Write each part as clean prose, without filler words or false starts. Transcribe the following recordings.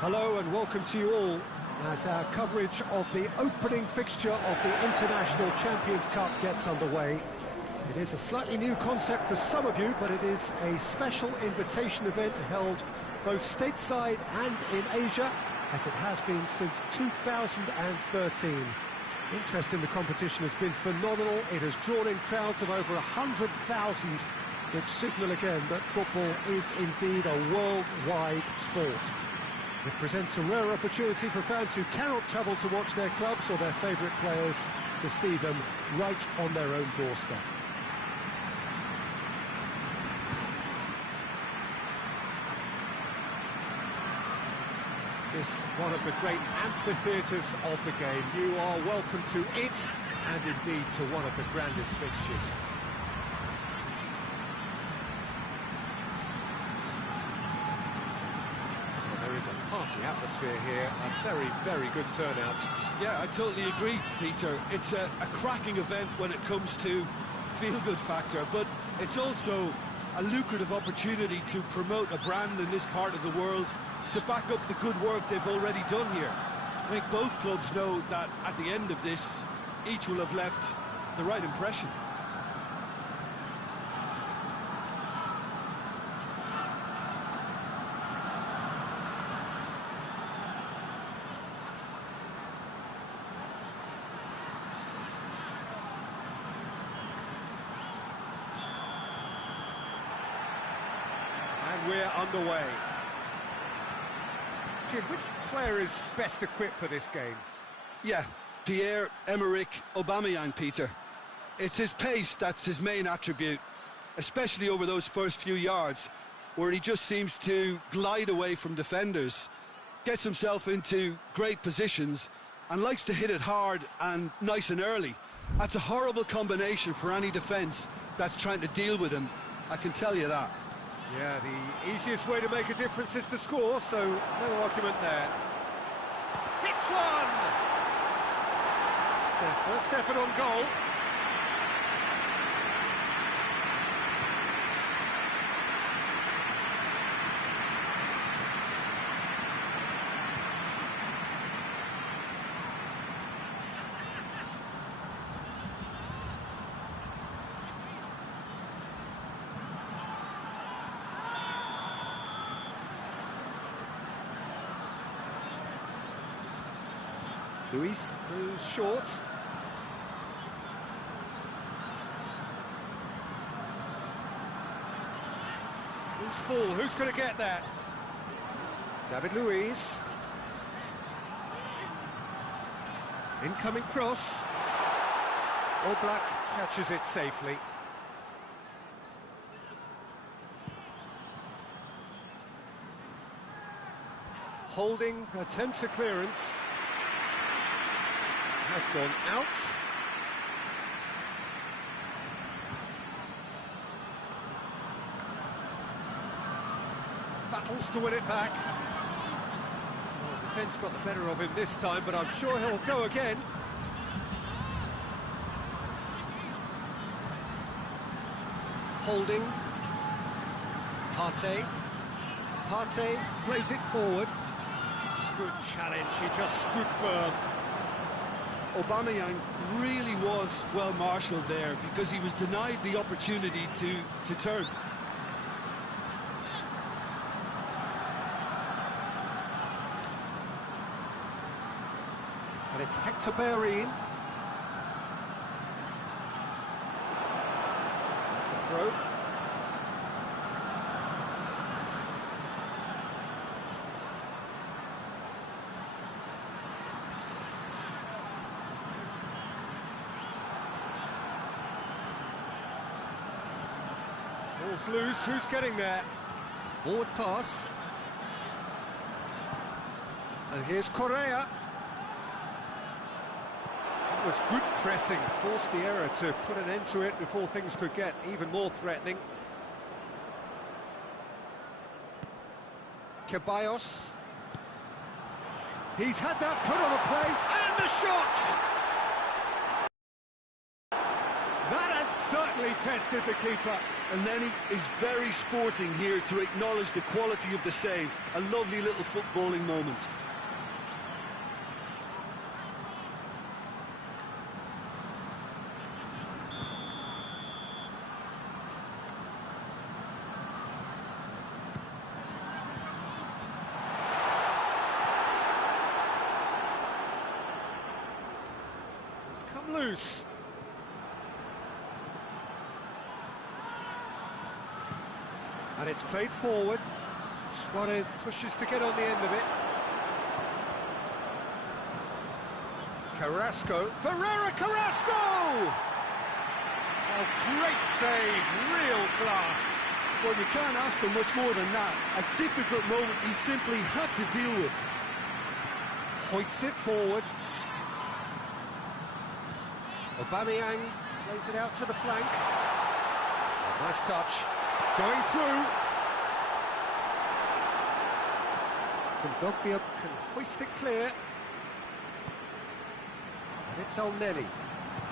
Hello and welcome to you all as our coverage of the opening fixture of the International Champions Cup gets underway. It is a slightly new concept for some of you, but it is a special invitation event held both stateside and in Asia, as it has been since 2013. Interest in the competition has been phenomenal. It has drawn in crowds of over 100,000, which signal again that football is indeed a worldwide sport. It presents a rare opportunity for fans who cannot travel to watch their clubs or their favourite players to see them right on their own doorstep. This one of the great amphitheatres of the game. You are welcome to it, and indeed to one of the grandest fixtures. There is a party atmosphere here, a very, very good turnout. Yeah, I totally agree, Peter. It's a cracking event when it comes to feel-good factor, but it's also a lucrative opportunity to promote a brand in this part of the world, to back up the good work they've already done here. I think both clubs know that at the end of this, each will have left the right impression. And we're underway. Jim, which player is best equipped for this game? Yeah, Pierre-Emerick Aubameyang, Peter. It's his pace that's his main attribute, especially over those first few yards, where he just seems to glide away from defenders, gets himself into great positions, and likes to hit it hard and nice and early. That's a horrible combination for any defence that's trying to deal with him, I can tell you that. Yeah, the easiest way to make a difference is to score, so no argument there. Hits one! It's their first effort on goal. Luis goes short. Loose ball, who's going to get that? David Luiz. Incoming cross. Oblak catches it safely. Holding attempts a clearance. Has gone out. Battles to win it back. Well, defence got the better of him this time, but I'm sure he'll go again. Holding. Partey. Partey plays it forward. Good challenge, he just stood firm. Aubameyang really was well marshalled there because he was denied the opportunity to turn. And it's Hector Bellerin. That's a throw. Ball's loose, who's getting there? Forward pass. And here's Correa. That was good pressing, forced the error to put an end to it before things could get even more threatening. Ceballos. He's had that put on a play, and the shot! That has certainly Perfectly tested the keeper. And then he is very sporting here to acknowledge the quality of the save. A lovely little footballing moment. It's come loose. And it's played forward. Suarez pushes to get on the end of it. Carrasco. Carrasco! Oh, great save, real class. Well, you can't ask for much more than that. A difficult moment he simply had to deal with. Hoists it forward. Aubameyang plays it out to the flank. Oh, nice touch. Going through. Kondogbia can hoist it clear. And it's Elneny.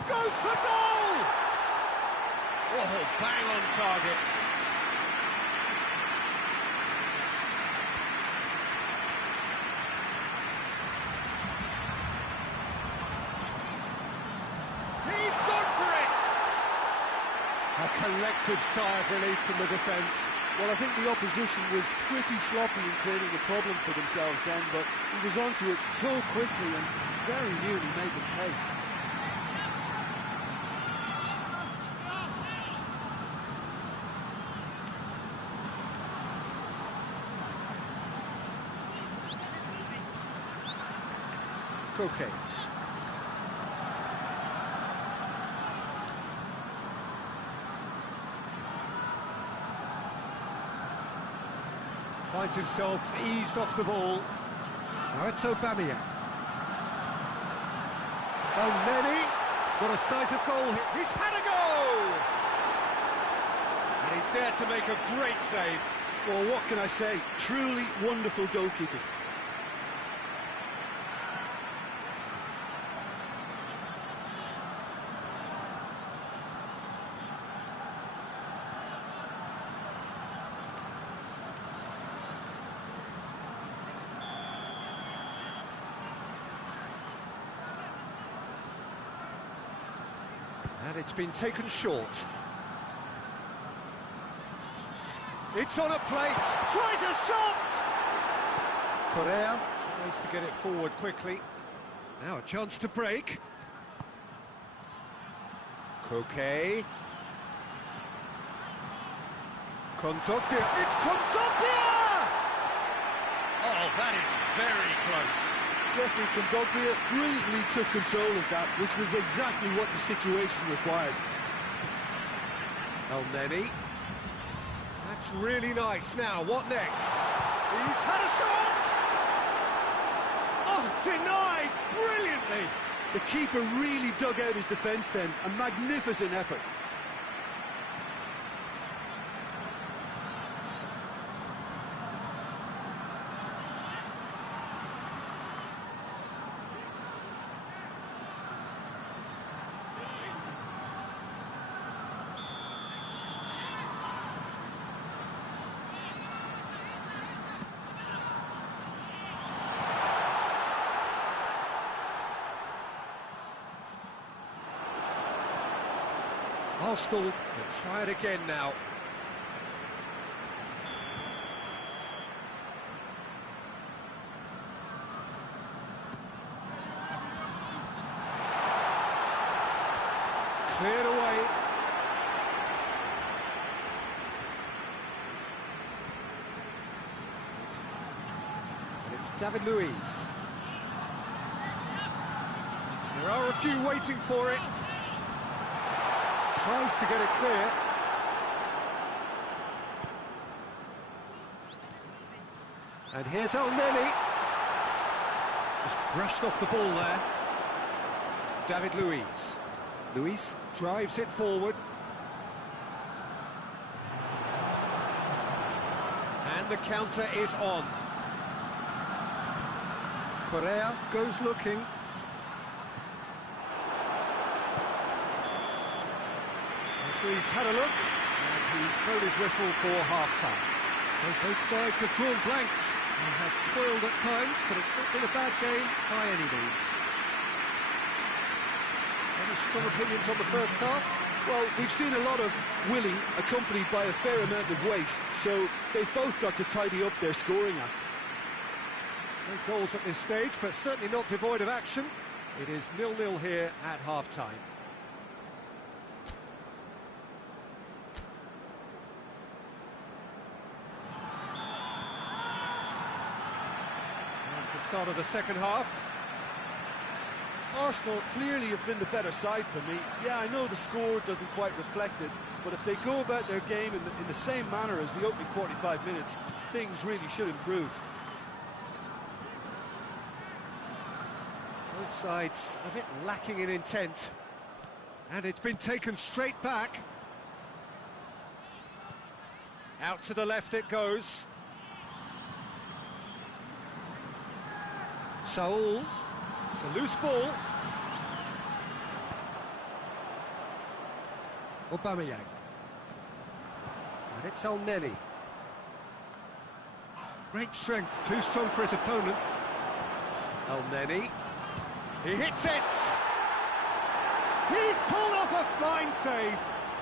Goes for goal! Oh, bang on target. He's gone for it! A collective sigh of relief from the defence. Well, I think the opposition was pretty sloppy in creating a problem for themselves then, but he was onto it so quickly and very nearly made them pay. Koke. Finds himself eased off the ball. Now it's Aubameyang. Elneny. What a size of goal. He's had a go! And he's there to make a great save. Well, what can I say? Truly wonderful goalkeeping. And it's been taken short. It's on a plate. Tries a shot! Correa tries to get it forward quickly. Now a chance to break. Koke. Kondogbia. It's Kondogbia! Oh, that is very close. Jeffrey Kondogbia brilliantly took control of that, which was exactly what the situation required. Elneny. That's really nice. Now, what next? He's had a shot! Oh, denied brilliantly! The keeper really dug out his defence then. A magnificent effort. Arsenal can try it again now. Cleared away. And it's David Luiz. There are a few waiting for it. Tries to get it clear. And here's Elneny. Just brushed off the ball there. David Luiz. Luiz drives it forward. And the counter is on. Correa goes looking. Referee's had a look, and he's blown his whistle for half-time. So both sides have drawn blanks. They have toiled at times, but it's not been a bad game by any means. Any strong opinions on the first half? Well, we've seen a lot of willing accompanied by a fair amount of waste, so they've both got to tidy up their scoring act. No goals at this stage, but certainly not devoid of action. It is 0-0 here at half-time. That's the start of the second half. Arsenal clearly have been the better side for me. Yeah, I know the score doesn't quite reflect it, but if they go about their game in the same manner as the opening 45 minutes, things really should improve. Both sides a bit lacking in intent, and it's been taken straight back. Out to the left it goes. Saul, it's a loose ball. Aubameyang. And it's El-Neni. Great strength, too strong for his opponent. El-Neni. He hits it! He's pulled off a fine save!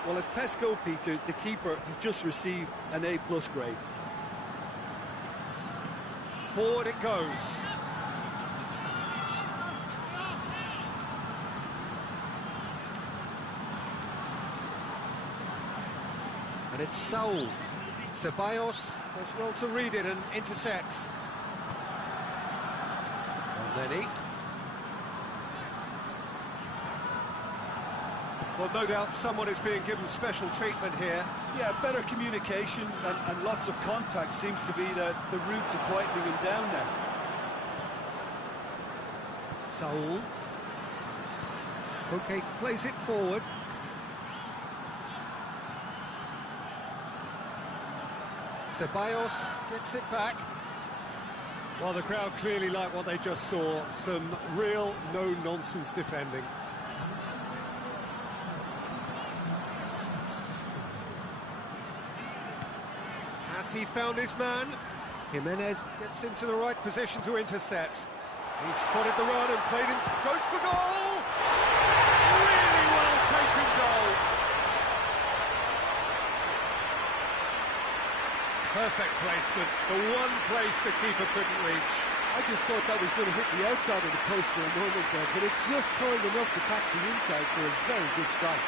Well, as Tesco, Peter, the keeper has just received an A+ grade. Forward it goes. And it's Saul. Ceballos does well to read it and intercepts. El-Neni. Well, no doubt someone is being given special treatment here. Yeah, better communication and lots of contact seems to be the route to quietening him down now. Saul. Koke plays it forward. Ceballos gets it back. Well, the crowd clearly like what they just saw. Some real no-nonsense defending. Has he found his man? Jimenez gets into the right position to intercept. He's spotted the run and played in, goes for goal! Really well taken goal. Perfect placement, the one place the keeper couldn't reach. I just thought that was going to hit the outside of the post for a moment there, but it just curled enough to catch the inside for a very good strike.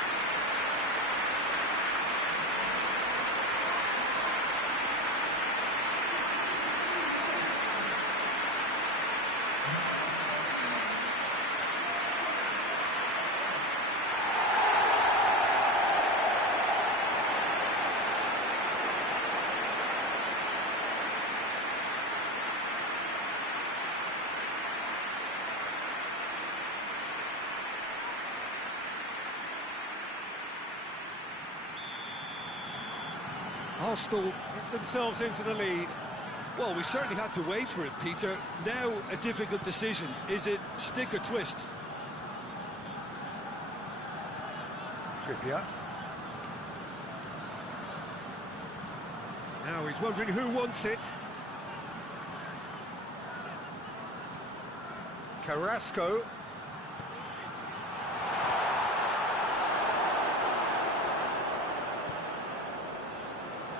Arsenal get themselves into the lead. Well, we certainly had to wait for it, Peter. Now a difficult decision. Is it stick or twist? Trippier. Now he's wondering who wants it. Carrasco.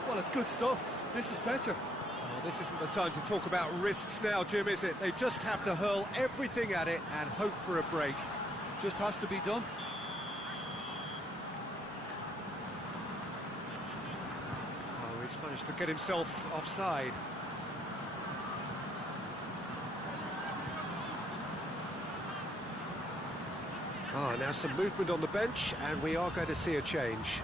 Well, it's good stuff. This is better. Oh, this isn't the time to talk about risks now, Jim, is it? They just have to hurl everything at it and hope for a break. Just has to be done. Oh, he's managed to get himself offside. Ah, now some movement on the bench, and we are going to see a change.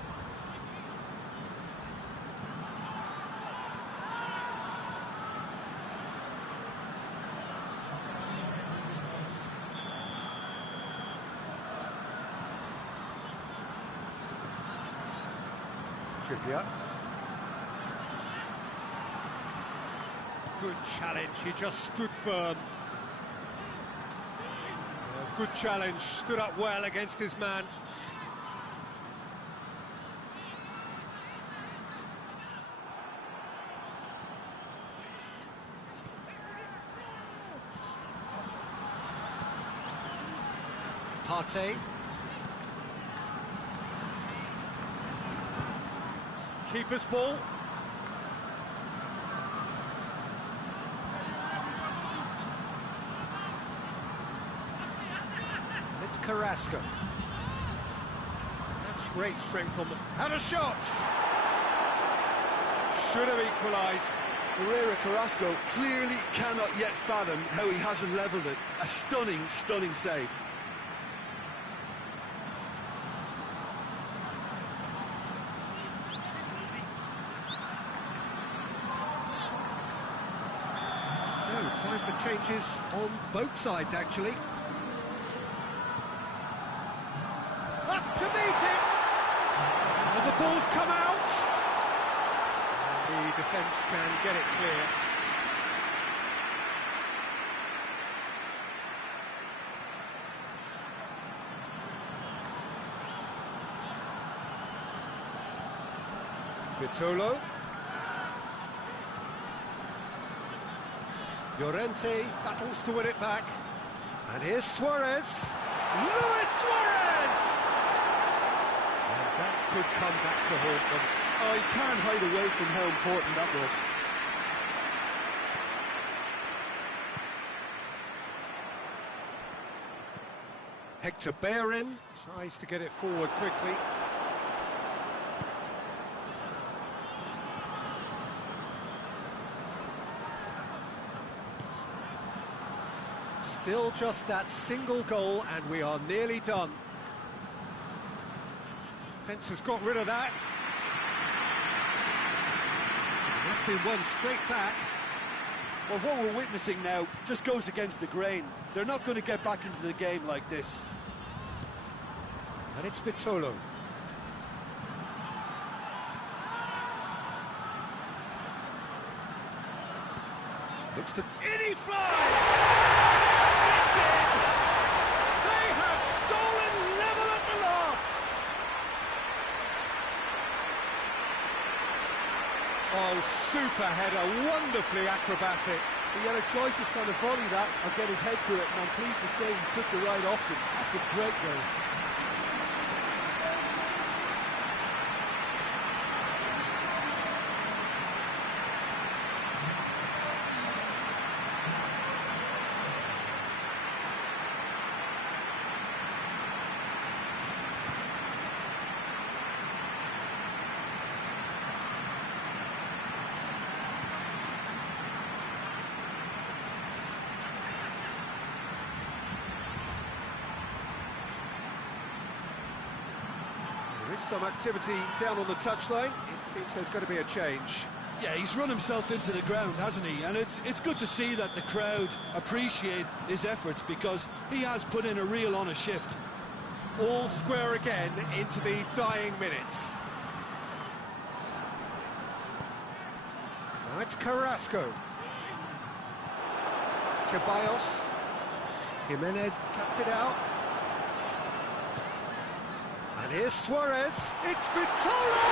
Trippier. Good challenge, he just stood firm. Good challenge, stood up well against his man. Partey. Keeper's ball. And it's Carrasco. That's great strength on them. And a shot! Should have equalised. Ferreira Carrasco clearly cannot yet fathom how he hasn't levelled it. A stunning, stunning save. So, time for changes on both sides, actually. Up to meet it! And the ball's come out! And the defence can get it clear. Vitolo. Llorente battles to win it back. And here's Suarez. Luis Suarez! And that could come back to haunt them. I can't hide away from how important that was. Hector Bellerin tries to get it forward quickly. Still just that single goal and we are nearly done. Defence has got rid of that. That's been won straight back. Well, what we're witnessing now just goes against the grain. They're not going to get back into the game like this. And it's Vitolo. Looks to... In he flies! It's in! They have stolen level at the last! Oh, super header, wonderfully acrobatic. He had a choice of trying to volley that or get his head to it, and I'm pleased to say he took the right option. That's a great goal. There is some activity down on the touchline. It seems there's going to be a change. Yeah, he's run himself into the ground, hasn't he? And it's good to see that the crowd appreciate his efforts because he has put in a real honest shift. All square again into the dying minutes. Now it's Carrasco. Ceballos. Jimenez cuts it out. And here's Suarez. It's Vitolo!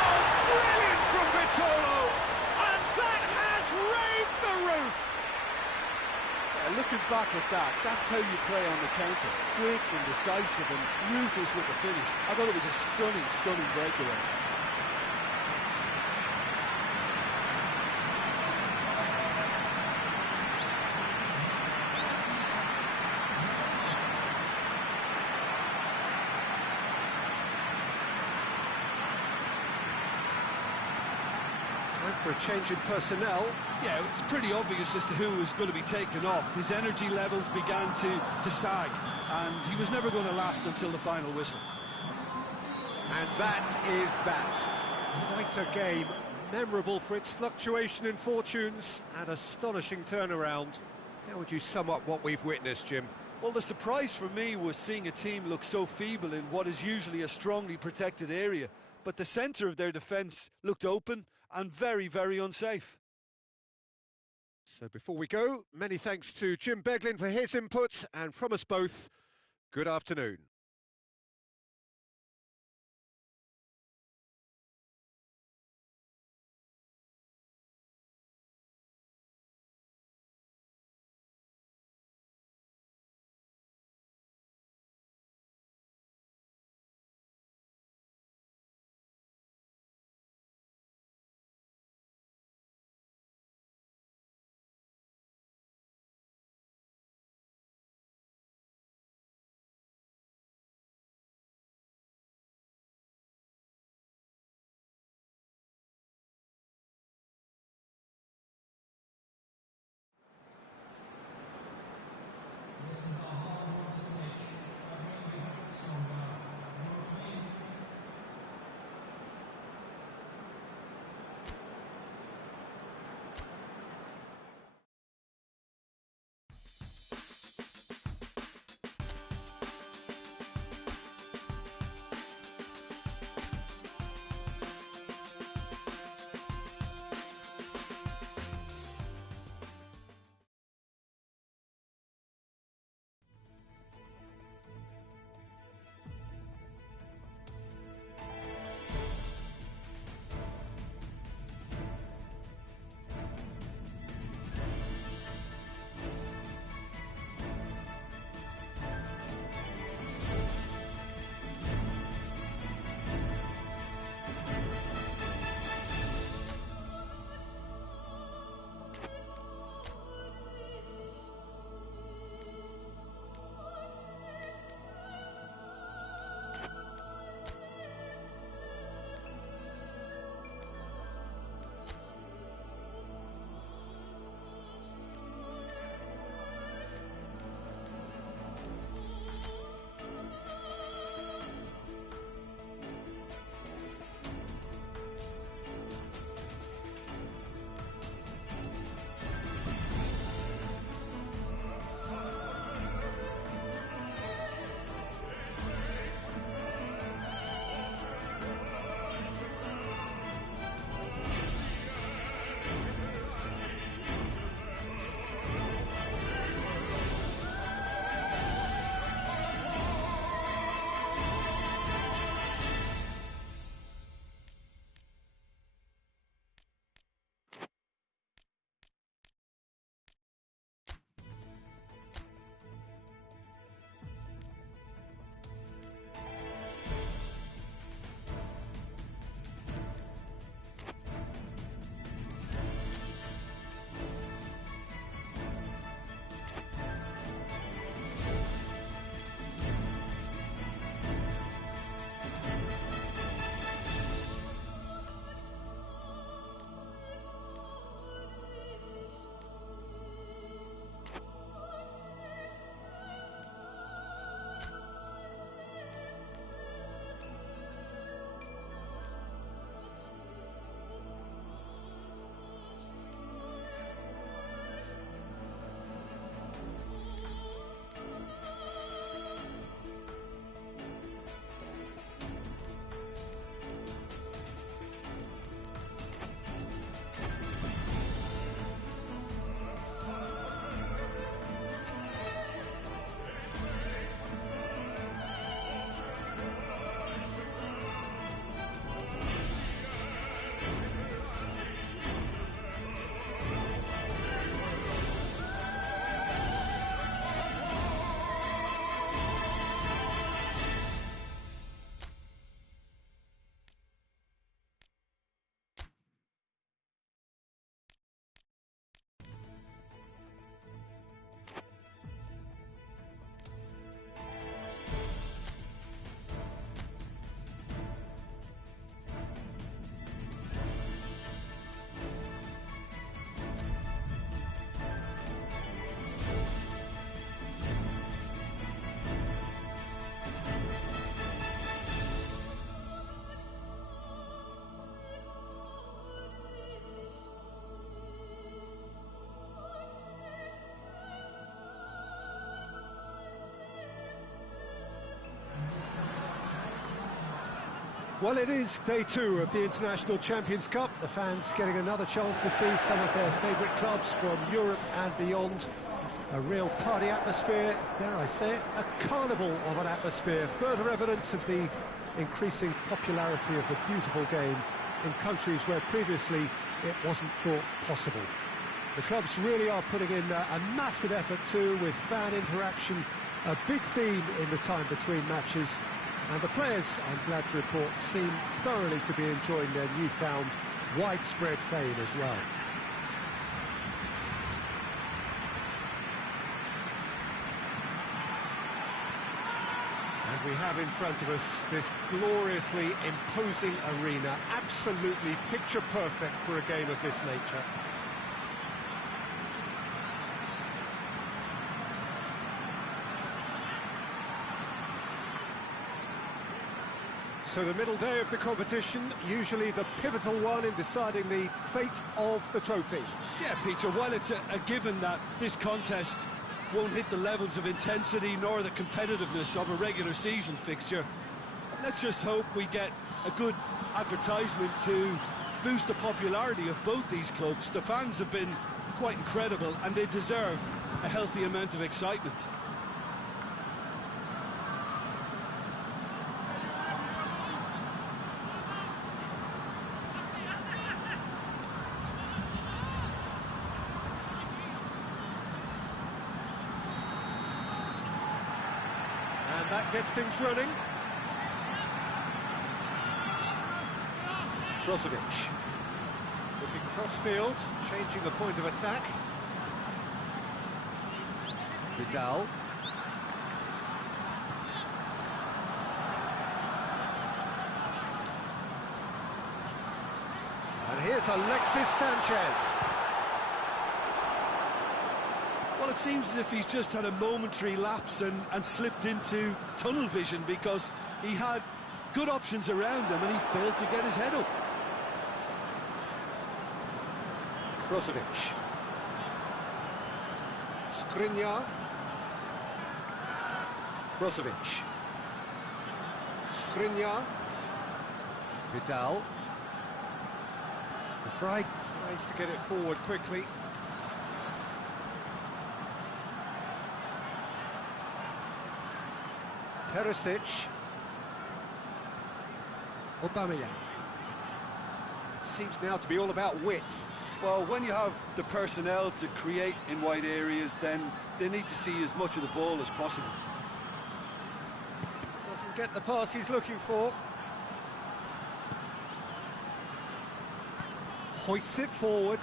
Oh, brilliant from Vitolo! And that has raised the roof! Yeah, looking back at that, that's how you play on the counter. Quick and decisive and ruthless with the finish. I thought it was a stunning, stunning breakaway. Time for a change in personnel. Yeah, it's pretty obvious as to who was going to be taken off. His energy levels began to sag, and he was never going to last until the final whistle. And that is that. Quite a game, memorable for its fluctuation in fortunes and astonishing turnaround. How would you sum up what we've witnessed, Jim? Well, the surprise for me was seeing a team look so feeble in what is usually a strongly protected area, but the centre of their defence looked open and very, very unsafe. So before we go, many thanks to Jim Beglin for his input, and from us both, good afternoon. Well, it is day 2 of the International Champions Cup. The fans getting another chance to see some of their favourite clubs from Europe and beyond. A real party atmosphere, dare I say it, a carnival of an atmosphere. Further evidence of the increasing popularity of the beautiful game in countries where previously it wasn't thought possible. The clubs really are putting in a massive effort too, with fan interaction, a big theme in the time between matches. And the players, I'm glad to report, seem thoroughly to be enjoying their newfound widespread fame as well. And we have in front of us this gloriously imposing arena, absolutely picture perfect for a game of this nature. So the middle day of the competition, usually the pivotal one in deciding the fate of the trophy. Yeah, Peter, while it's a given that this contest won't hit the levels of intensity nor the competitiveness of a regular season fixture, let's just hope we get a good advertisement to boost the popularity of both these clubs. The fans have been quite incredible and they deserve a healthy amount of excitement. And that gets things running. Kraz-ekraz looking cross-field, changing the point of attack. Vidal. And here's Alexis Sanchez. Well, it seems as if he's just had a momentary lapse and slipped into tunnel vision, because he had good options around him and he failed to get his head up. Kraz-ekraz. Skriniar. Kraz-ekraz. Skriniar. Vidal. The Fry tries to get it forward quickly. Perisic. Aubameyang. Seems now to be all about width. Well, when you have the personnel to create in wide areas, then they need to see as much of the ball as possible. Doesn't get the pass he's looking for. Hoists it forward.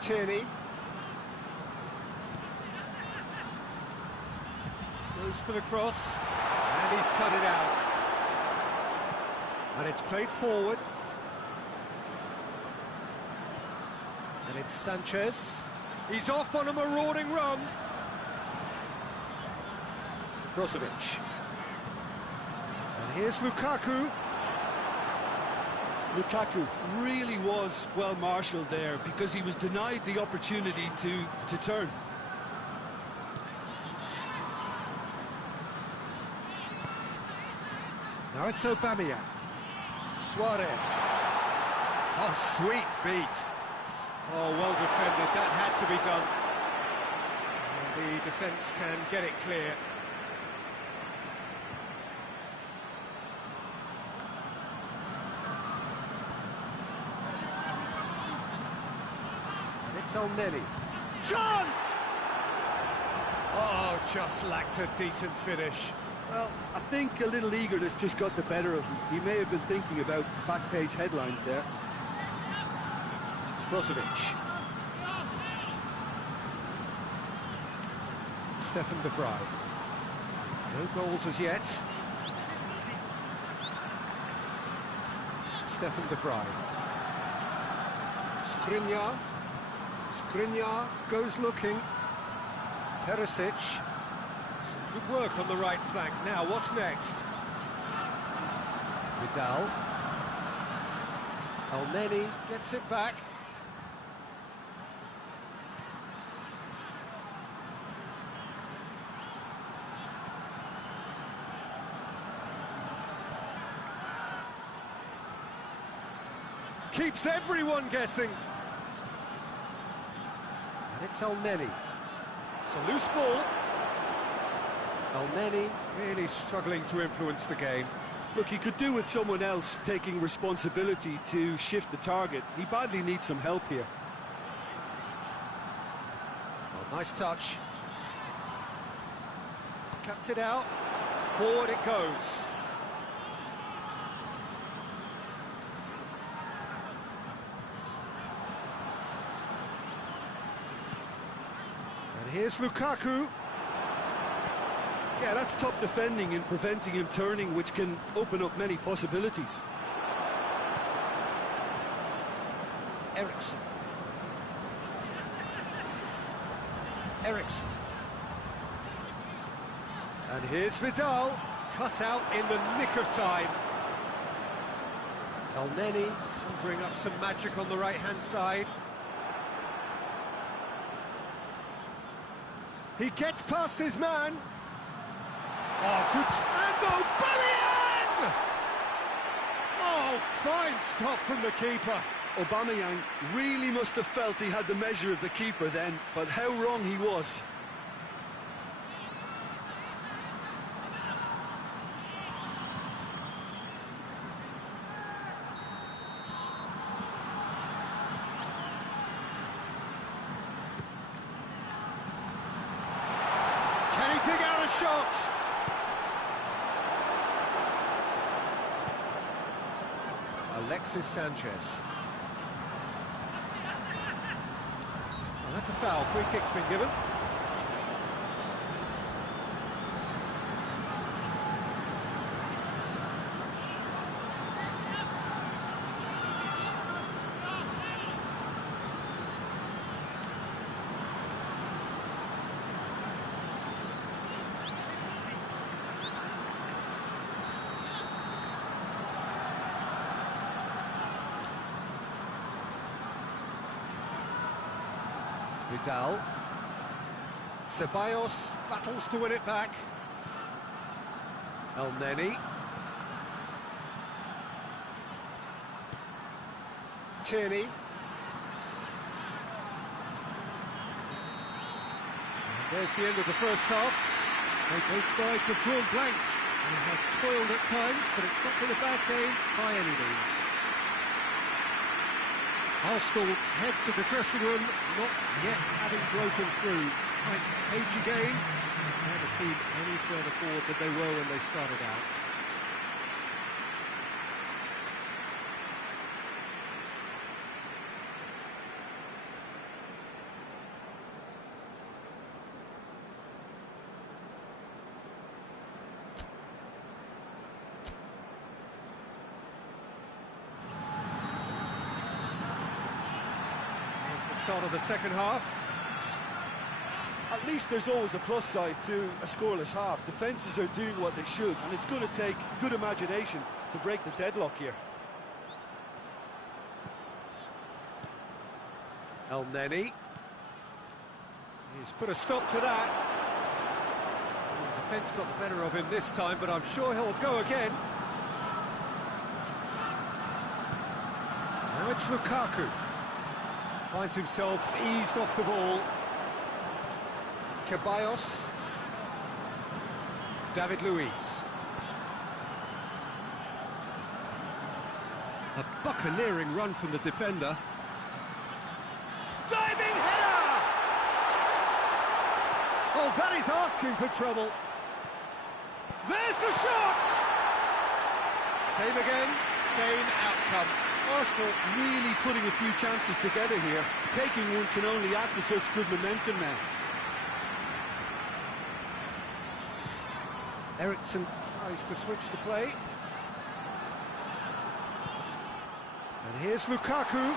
Tierney. Goes for the cross, and he's cut it out. And it's played forward. And it's Sanchez. He's off on a marauding run. Kraz-ekraz. And here's Lukaku. Lukaku really was well marshalled there, because he was denied the opportunity to turn. Now it's Aubameyang. Suarez. Oh, sweet feet. Oh, well defended. That had to be done. And the defence can get it clear. It's Elneny. Chance! Oh, just lacked a decent finish. Well, I think a little eagerness just got the better of him. He may have been thinking about back-page headlines there. Kraz-ekraz. Stefan de Vrij. No goals as yet. Stefan de Vrij. Skriniar. Skriniar goes looking. Perisic. Some good work on the right flank. Now, what's next? Vidal. Elneny gets it back. keeps everyone guessing. And it's El-Neni. It's a loose ball. El-Neni really struggling to influence the game. Look, he could do with someone else taking responsibility to shift the target. He badly needs some help here. Oh, nice touch. Cuts it out. Forward it goes. And here's Lukaku. Yeah, that's top defending and preventing him turning, which can open up many possibilities. Eriksson. And here's Vidal, cut out in the nick of time. El-Neni conjuring up some magic on the right-hand side. He gets past his man. Oh, good. And Aubameyang! Oh, fine stop from the keeper. Aubameyang really must have felt he had the measure of the keeper then, but how wrong he was. Can he dig out a shot? Alexis Sanchez. Well, that's a foul. Free kick's been given. Vidal. Ceballos battles to win it back. El-Neni. Tierney. There's the end of the first half. Both sides have drawn blanks. They have toiled at times, but it's not been a bad game by any means. Arsenal head to the dressing room, not yet having broken through. Tight, cagey game. They had a team any further forward than they were when they started out. Start of the second half. At least there's always a plus side to a scoreless half. Defences are doing what they should, and it's going to take good imagination to break the deadlock here. El-Neni. He's put a stop to that. The defence got the better of him this time, but I'm sure he'll go again. Now it's Lukaku. Finds himself eased off the ball. Ceballos. David Luiz. A buccaneering run from the defender. Diving header! Oh, that is asking for trouble. There's the shot! Same again, same outcome. Arsenal really putting a few chances together here. Taking one can only add to such good momentum now. Eriksson tries to switch the play. And here's Lukaku.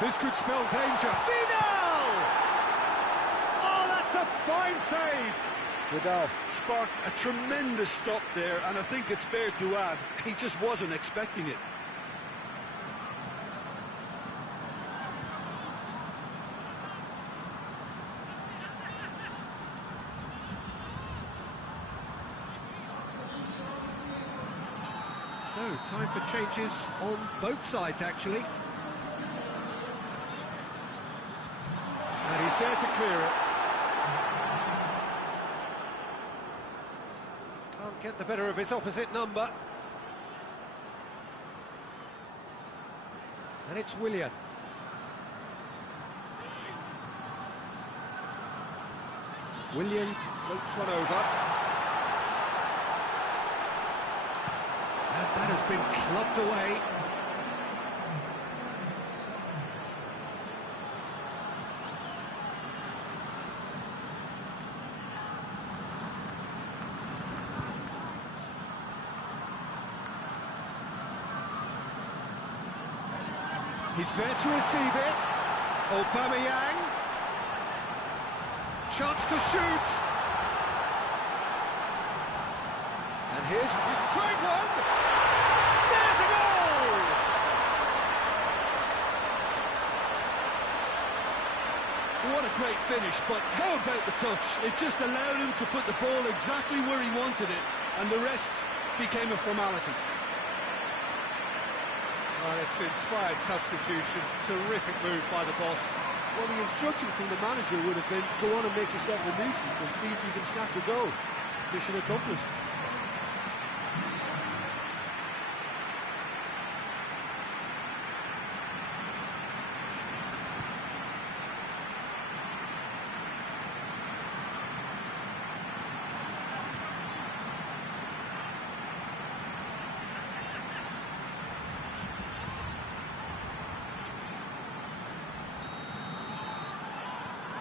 This could spell danger. Vidal! Oh, that's a fine save! Vidal sparked a tremendous stop there, and I think it's fair to add, he just wasn't expecting it. So, time for changes on both sides, actually. And he's there to clear it. Can't get the better of his opposite number. And it's Willian. Willian floats one over. And that has been clubbed away. He's there to receive it. Aubameyang. Chance to shoot. And here's straight one. There's a goal! What a great finish, but how about the touch? It just allowed him to put the ball exactly where he wanted it, and the rest became a formality. Well, it's an inspired substitution. Terrific move by the boss. Well, the instruction from the manager would have been, go on and make yourself a nuisance and see if you can snatch a goal. Mission accomplished.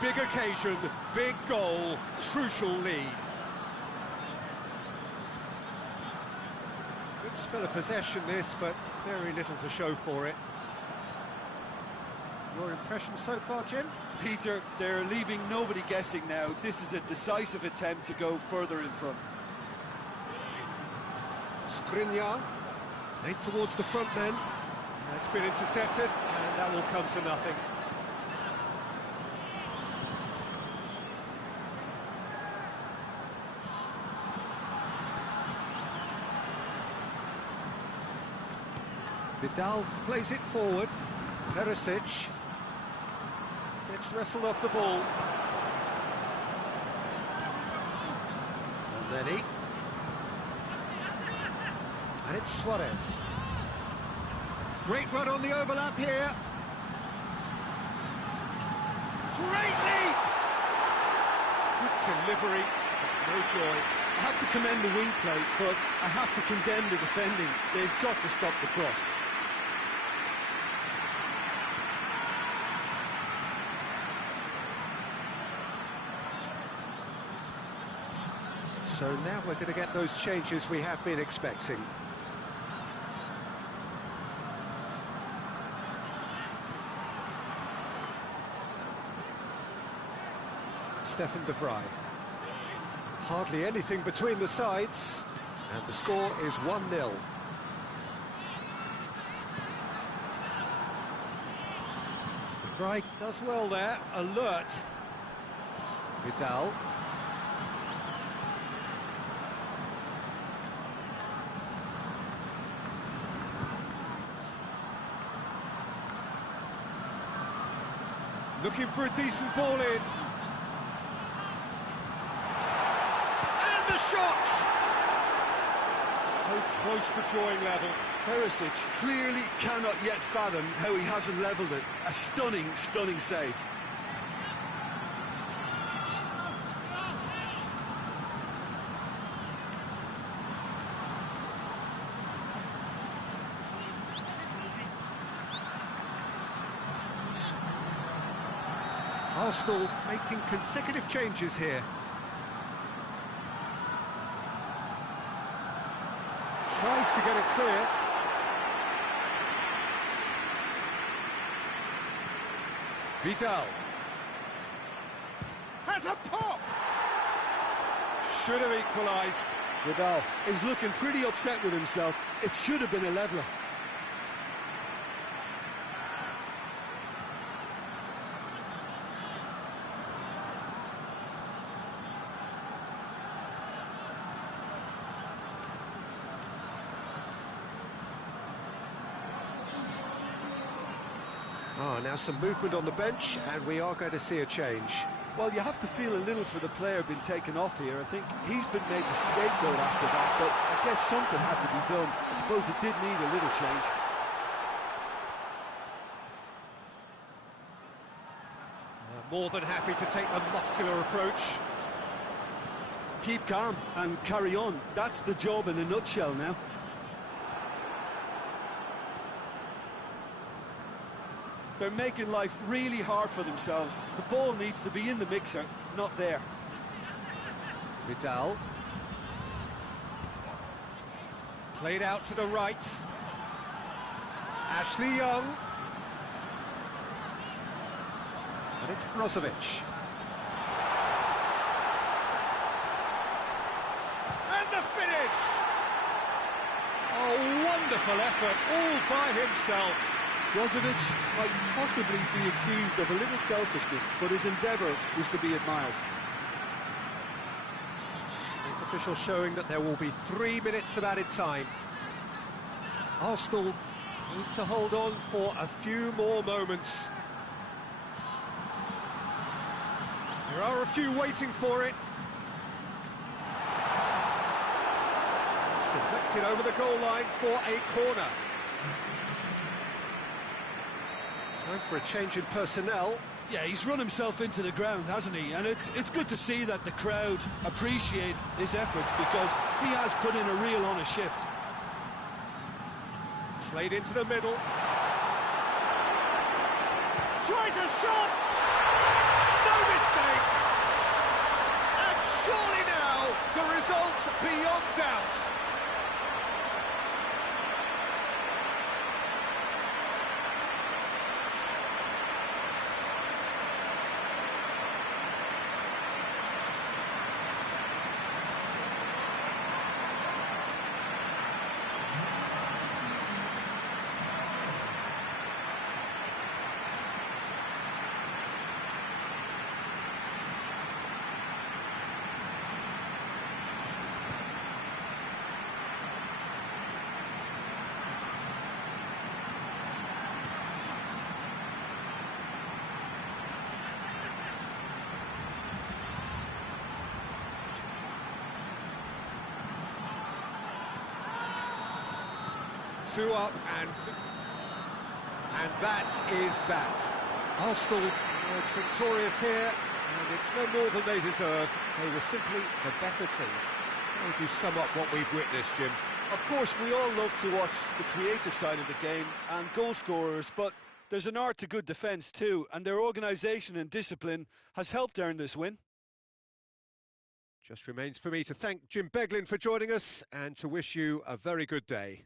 Big occasion, big goal, crucial lead. Good spell of possession this, but very little to show for it. Your impression so far, Jim? Peter, they're leaving nobody guessing now. This is a decisive attempt to go further in front. Skriniar, played towards the front men. That's been intercepted, and that will come to nothing. Vidal plays it forward. Perisic gets wrestled off the ball. And then and it's Suarez. Great run on the overlap here. Great leap! Good delivery, no joy. I have to commend the wing play, but I have to condemn the defending. They've got to stop the cross. So now we're going to get those changes we have been expecting. Stefan de Vrij. Hardly anything between the sides, and the score is 1-0. De Vrij does well there, alert. Vidal. Looking for a decent ball in. And the shot! So close to drawing level. Perisic clearly cannot yet fathom how he hasn't levelled it. A stunning, stunning save. Arsenal making consecutive changes here. Tries to get it clear. Vidal. Has a pop! Should have equalised. Vidal is looking pretty upset with himself. It should have been a leveller. Now some movement on the bench, and we are going to see a change. Well, you have to feel a little for the player being taken off here. I think he's been made the scapegoat after that, but I guess something had to be done. I suppose it did need a little change. More than happy to take the muscular approach. Keep calm and carry on. That's the job in a nutshell now. They're making life really hard for themselves. The ball needs to be in the mixer, not there. Vidal. Played out to the right. Ashley Young. And it's Brozovic. And the finish! Oh, wonderful effort, all by himself. Brozovic might possibly be accused of a little selfishness, but his endeavour was to be admired. Fourth official showing that there will be 3 minutes of added time. Arsenal need to hold on for a few more moments. There are a few waiting for it. It's deflected over the goal line for a corner. Time for a change in personnel. Yeah, he's run himself into the ground, hasn't he? And it's good to see that the crowd appreciate his efforts, because he has put in a real honest shift. Played into the middle. Tries a shot! No mistake! And surely now, the result beyond doubt. Two up, and that is that. Arsenal emerge victorious here, and it's no more than they deserve. They were simply the better team. How would you sum up what we've witnessed, Jim? Of course, we all love to watch the creative side of the game and goal scorers, but there's an art to good defence too, and their organisation and discipline has helped earn this win. Just remains for me to thank Jim Beglin for joining us, and to wish you a very good day.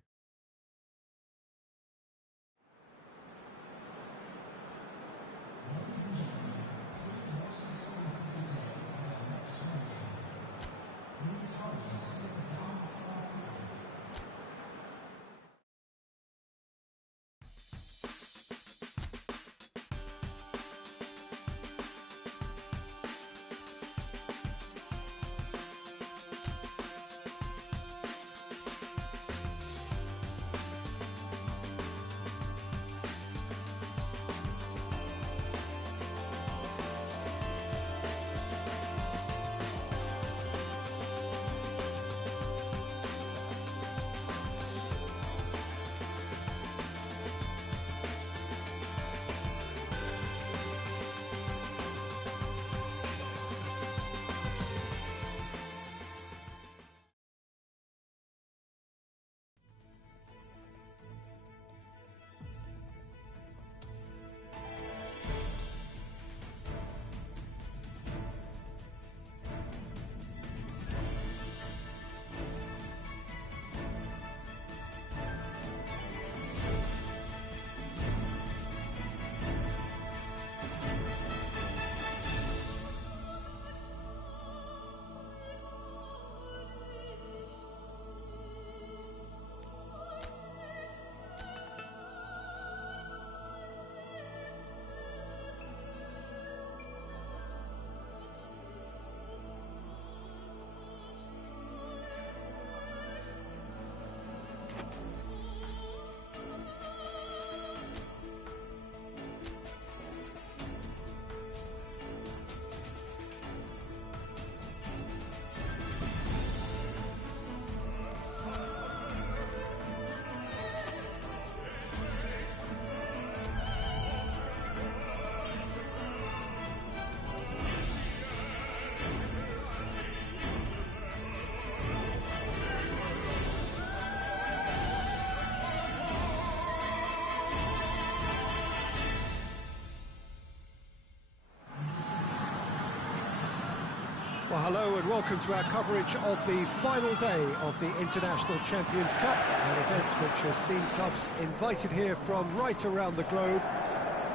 Well, hello and welcome to our coverage of the final day of the International Champions Cup, an event which has seen clubs invited here from right around the globe.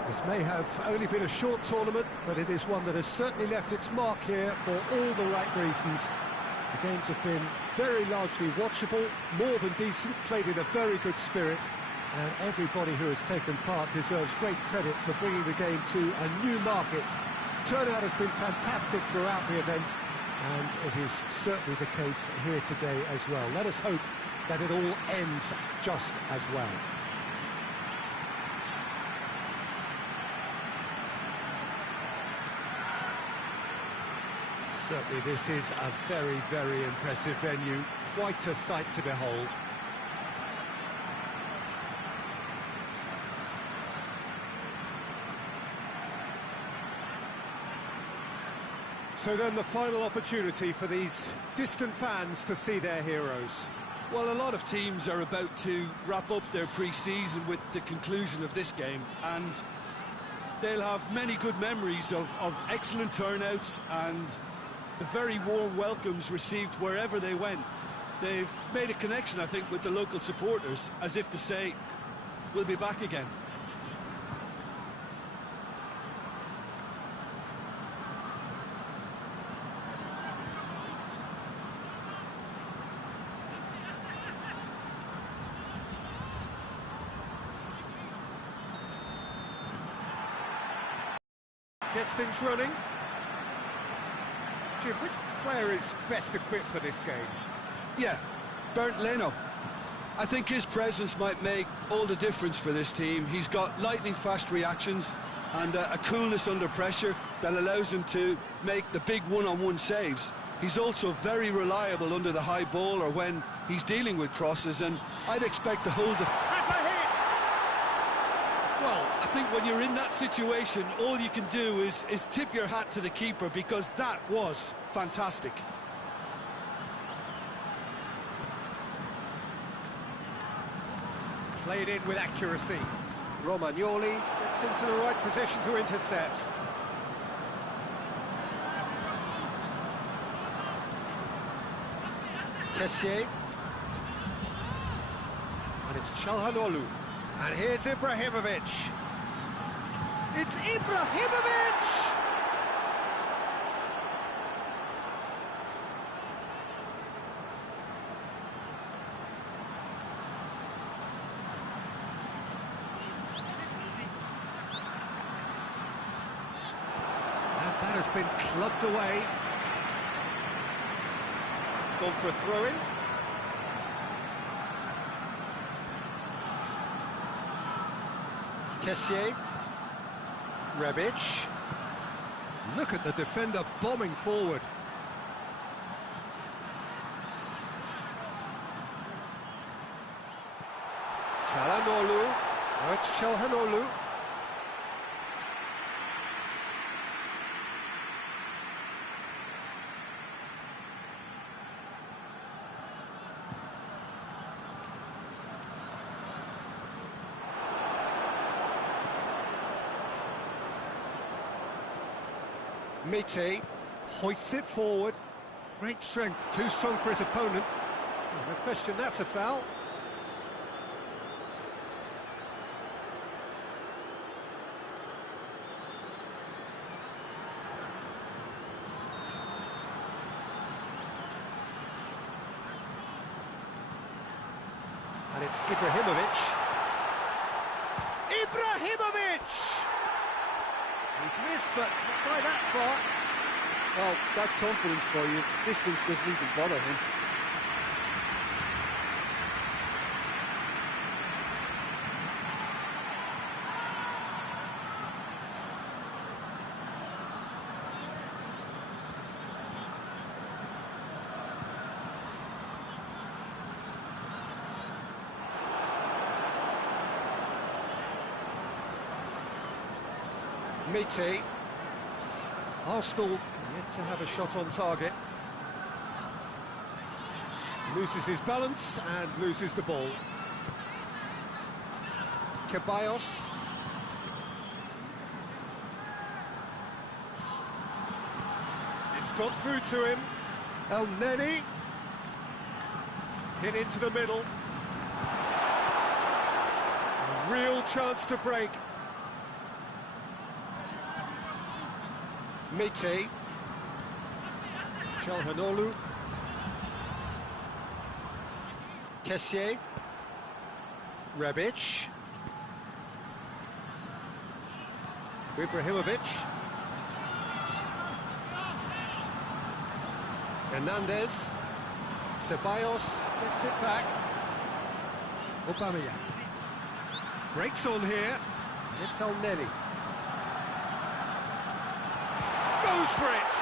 This may have only been a short tournament, but it is one that has certainly left its mark here for all the right reasons. The games have been very largely watchable, more than decent, played in a very good spirit, and everybody who has taken part deserves great credit for bringing the game to a new market. Turnout has been fantastic throughout the event, and it is certainly the case here today as well. Let us hope that it all ends just as well. Certainly this is a very, very impressive venue, quite a sight to behold. So then the final opportunity for these distant fans to see their heroes. Well, a lot of teams are about to wrap up their pre-season with the conclusion of this game, and they'll have many good memories of excellent turnouts and the very warm welcomes received wherever they went. They've made a connection, I think, with the local supporters, as if to say, we'll be back again. Gets things running. Jim, which player is best equipped for this game? Yeah, Bernd Leno. I think his presence might make all the difference for this team. He's got lightning-fast reactions and a coolness under pressure that allows him to make the big one-on-one saves. He's also very reliable under the high ball or when he's dealing with crosses, and I'd expect the whole... That's a hit! Well, I think when you're in that situation, all you can do is tip your hat to the keeper, because that was fantastic. Played in with accuracy. Romagnoli gets into the right position to intercept. Kessié. And it's Çalhanoğlu. And here's Ibrahimovic. It's Ibrahimovic! And that has been clubbed away. It's gone for a throw-in. Kessié. Rebic. Look at the defender bombing forward. Çalhanoğlu. Now it's Çalhanoğlu. Mite hoists it forward. Great strength, too strong for his opponent. Oh, no question, that's a foul. And it's Ibrahimovic. Ibrahimovic! He's missed, but not by that far. Well, that's confidence for you. Distance doesn't even bother him. Mite. Arsenal yet to have a shot on target. Loses his balance and loses the ball. Ceballos. And It's got through to him. El Neni. Hit into the middle. A real chance to break. Mete. Çalhanoğlu. Kessié. Rebic. Ibrahimovic. Hernandez. Ceballos gets it back. Aubameyang. Breaks on here. It's El Neni. Goes for it!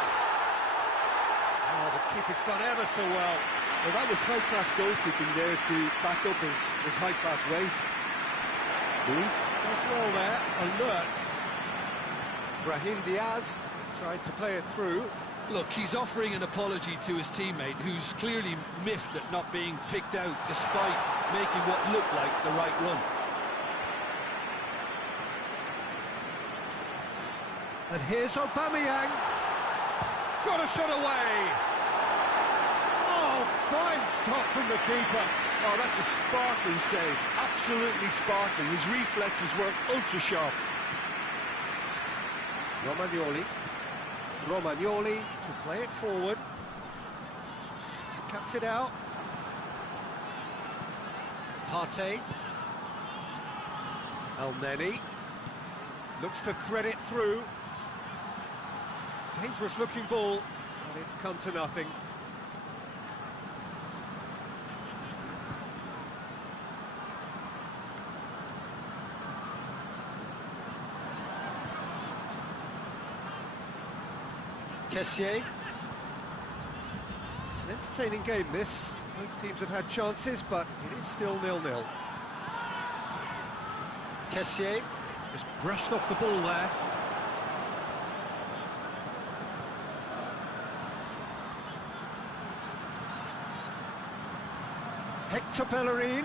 Oh, the keeper's done ever so well. Well, that was high-class goalkeeping there to back up his high-class weight. Luis does well there, alert. Brahim Diaz tried to play it through. Look, he's offering an apology to his teammate, who's clearly miffed at not being picked out despite making what looked like the right run. And here's Aubameyang. Got a shot away. Oh, fine stop from the keeper. Oh, that's a sparkling save. Absolutely sparkling. His reflexes were ultra-sharp. Romagnoli to play it forward. Cuts it out. Partey. El Neni. Looks to thread it through. Dangerous looking ball, and it's come to nothing. Kessié. It's an entertaining game, this. Both teams have had chances, but it is still 0-0. Kessié just brushed off the ball there. Hector Bellerin.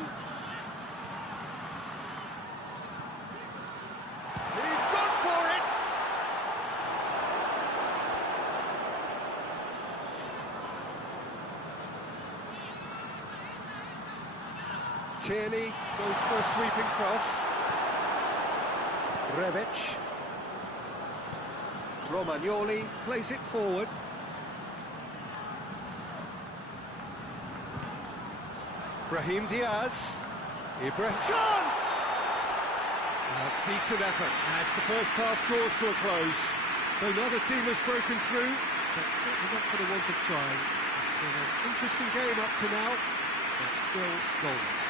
He's gone for it! Tierney goes for a sweeping cross. Rebic. Romagnoli plays it forward. Brahim Diaz. Chance! A decent effort as the first half draws to a close. So neither team has broken through, but certainly not for the want of trying. It's been an interesting game up to now, but still goals.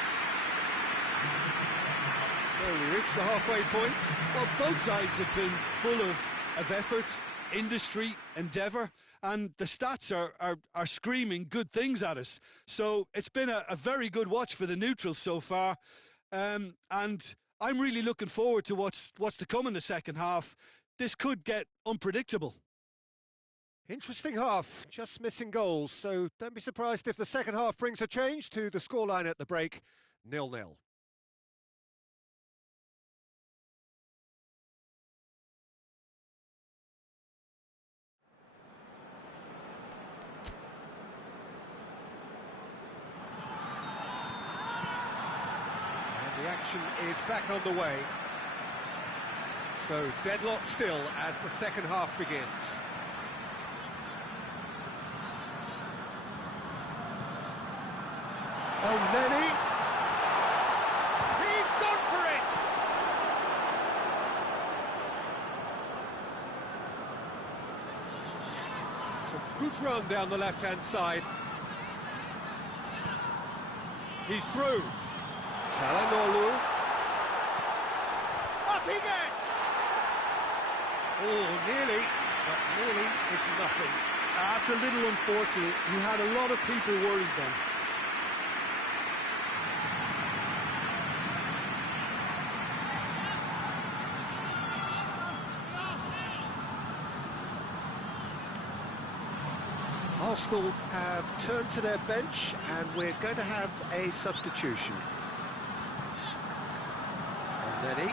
So we reach the halfway point. Well, both sides have been full of effort, industry, endeavour, and the stats are screaming good things at us. So it's been a very good watch for the neutrals so far, and I'm really looking forward to what's to come in the second half. This could get unpredictable. Interesting half, just missing goals, so don't be surprised if the second half brings a change to the scoreline at the break, 0-0. The action is back on the way. So deadlock still as the second half begins. El Neni. He's gone for it! It's a good run down the left-hand side. He's through. Çalhanoğlu. Up he gets! Oh, nearly, but nearly is nothing. That's a little unfortunate. He had a lot of people worried then. Arsenal have turned to their bench and we're going to have a substitution. And Neni.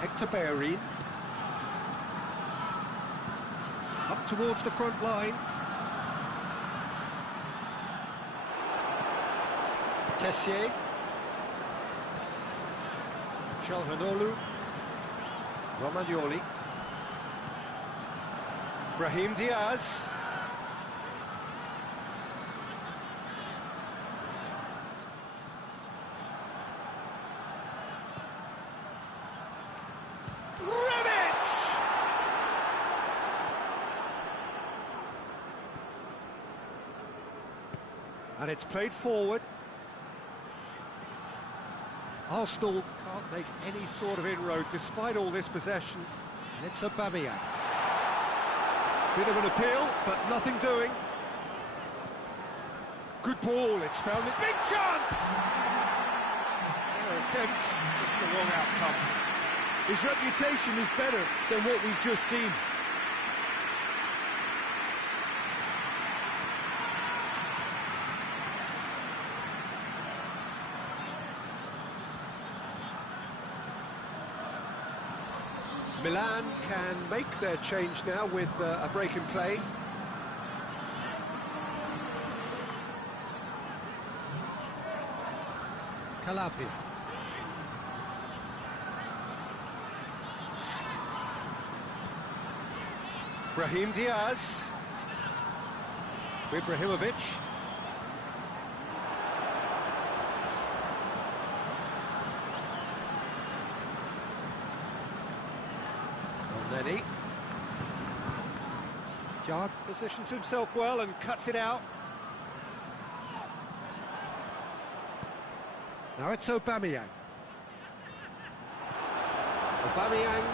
Hector Bellerin. Up towards the front line. Kessié. Calhanoglu. Romagnoli. Brahim Diaz. And it's played forward. Arsenal can't make any sort of inroad despite all this possession. And it's Aubameyang. Bit of an appeal, but nothing doing. Good ball, it's found the big chance! Their attempt, just the wrong outcome. His reputation is better than what we've just seen. Milan can make their change now with a break in play. Calabria. Brahim Diaz. Ibrahimovic. Lenny. Yard positions himself well and cuts it out. Now it's Aubameyang. Aubameyang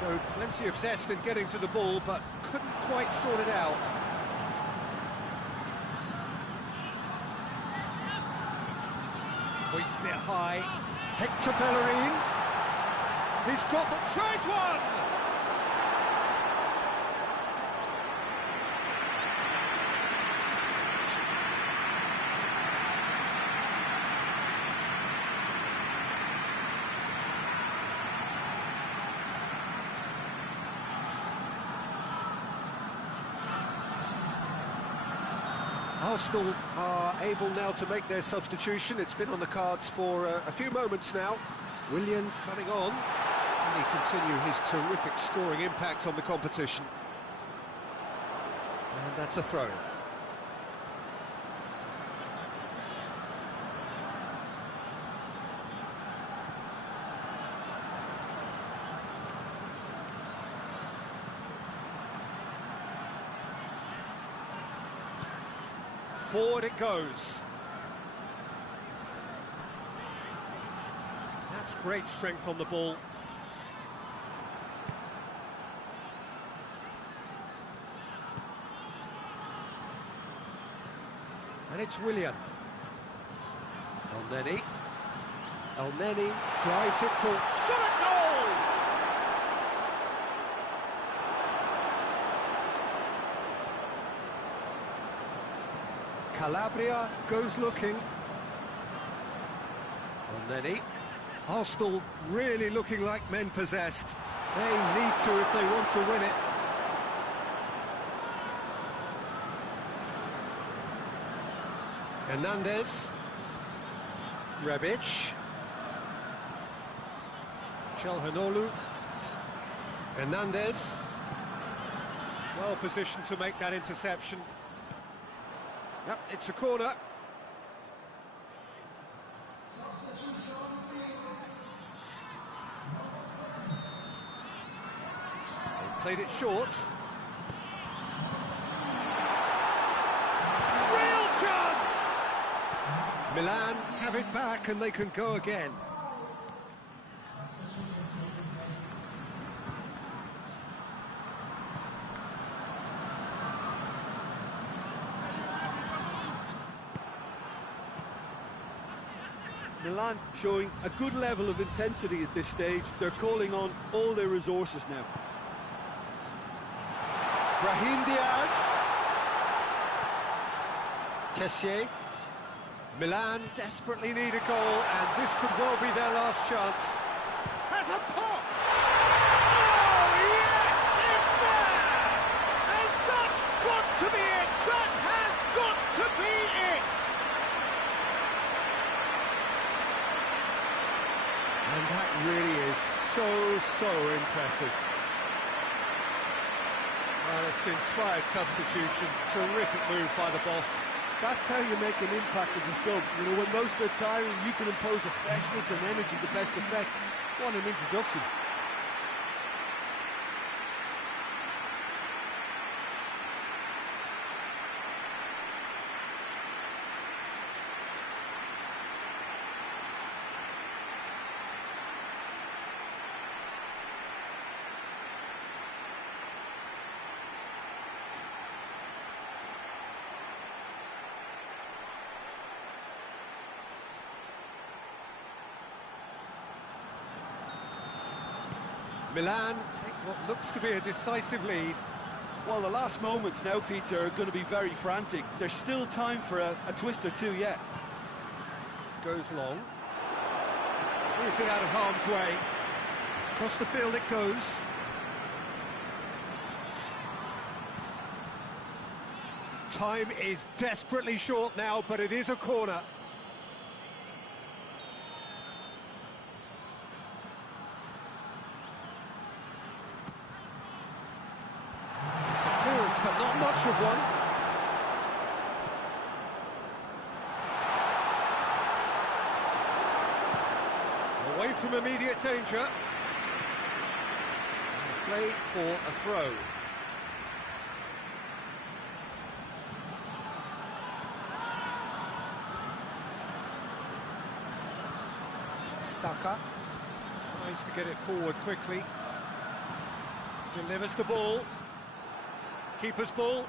showed plenty of zest in getting to the ball, but couldn't quite sort it out. Hoists it high. Hector Bellerin. He's got the tries one! Arsenal are able now to make their substitution. It's been on the cards for a few moments now. Willian coming on. Can he continue his terrific scoring impact on the competition? And that's a throw. Forward it goes. That's great strength on the ball. And it's Willian. El Neni. El Neni drives it full. Shot at goal! Calabria goes looking. El Neni. Arsenal really looking like men possessed. They need to if they want to win it. Hernandez. Rebic. Calhanoglu. Hernandez. Well positioned to make that interception. Yep, it's a corner. They've played it short. Real chance! Milan have it back and they can go again. Milan showing a good level of intensity at this stage. They're calling on all their resources now. Brahim Diaz. Kessié. Milan desperately need a goal, and this could well be their last chance. Has a pop! really is so impressive. Well, it's an inspired substitution, terrific move by the boss. That's how you make an impact as a sub. You know, when most are tiring, you can impose a freshness and energy to best effect. What an introduction. Milan take what looks to be a decisive lead. Well, the last moments now, Peter, are going to be very frantic. There's still time for a twist or two yet. Goes long. Throws it out of harm's way. Across the field it goes. Time is desperately short now, but it is a corner. But not much of one. Away from immediate danger. Play for a throw. Saka tries to get it forward quickly. Delivers the ball. Keeper's ball.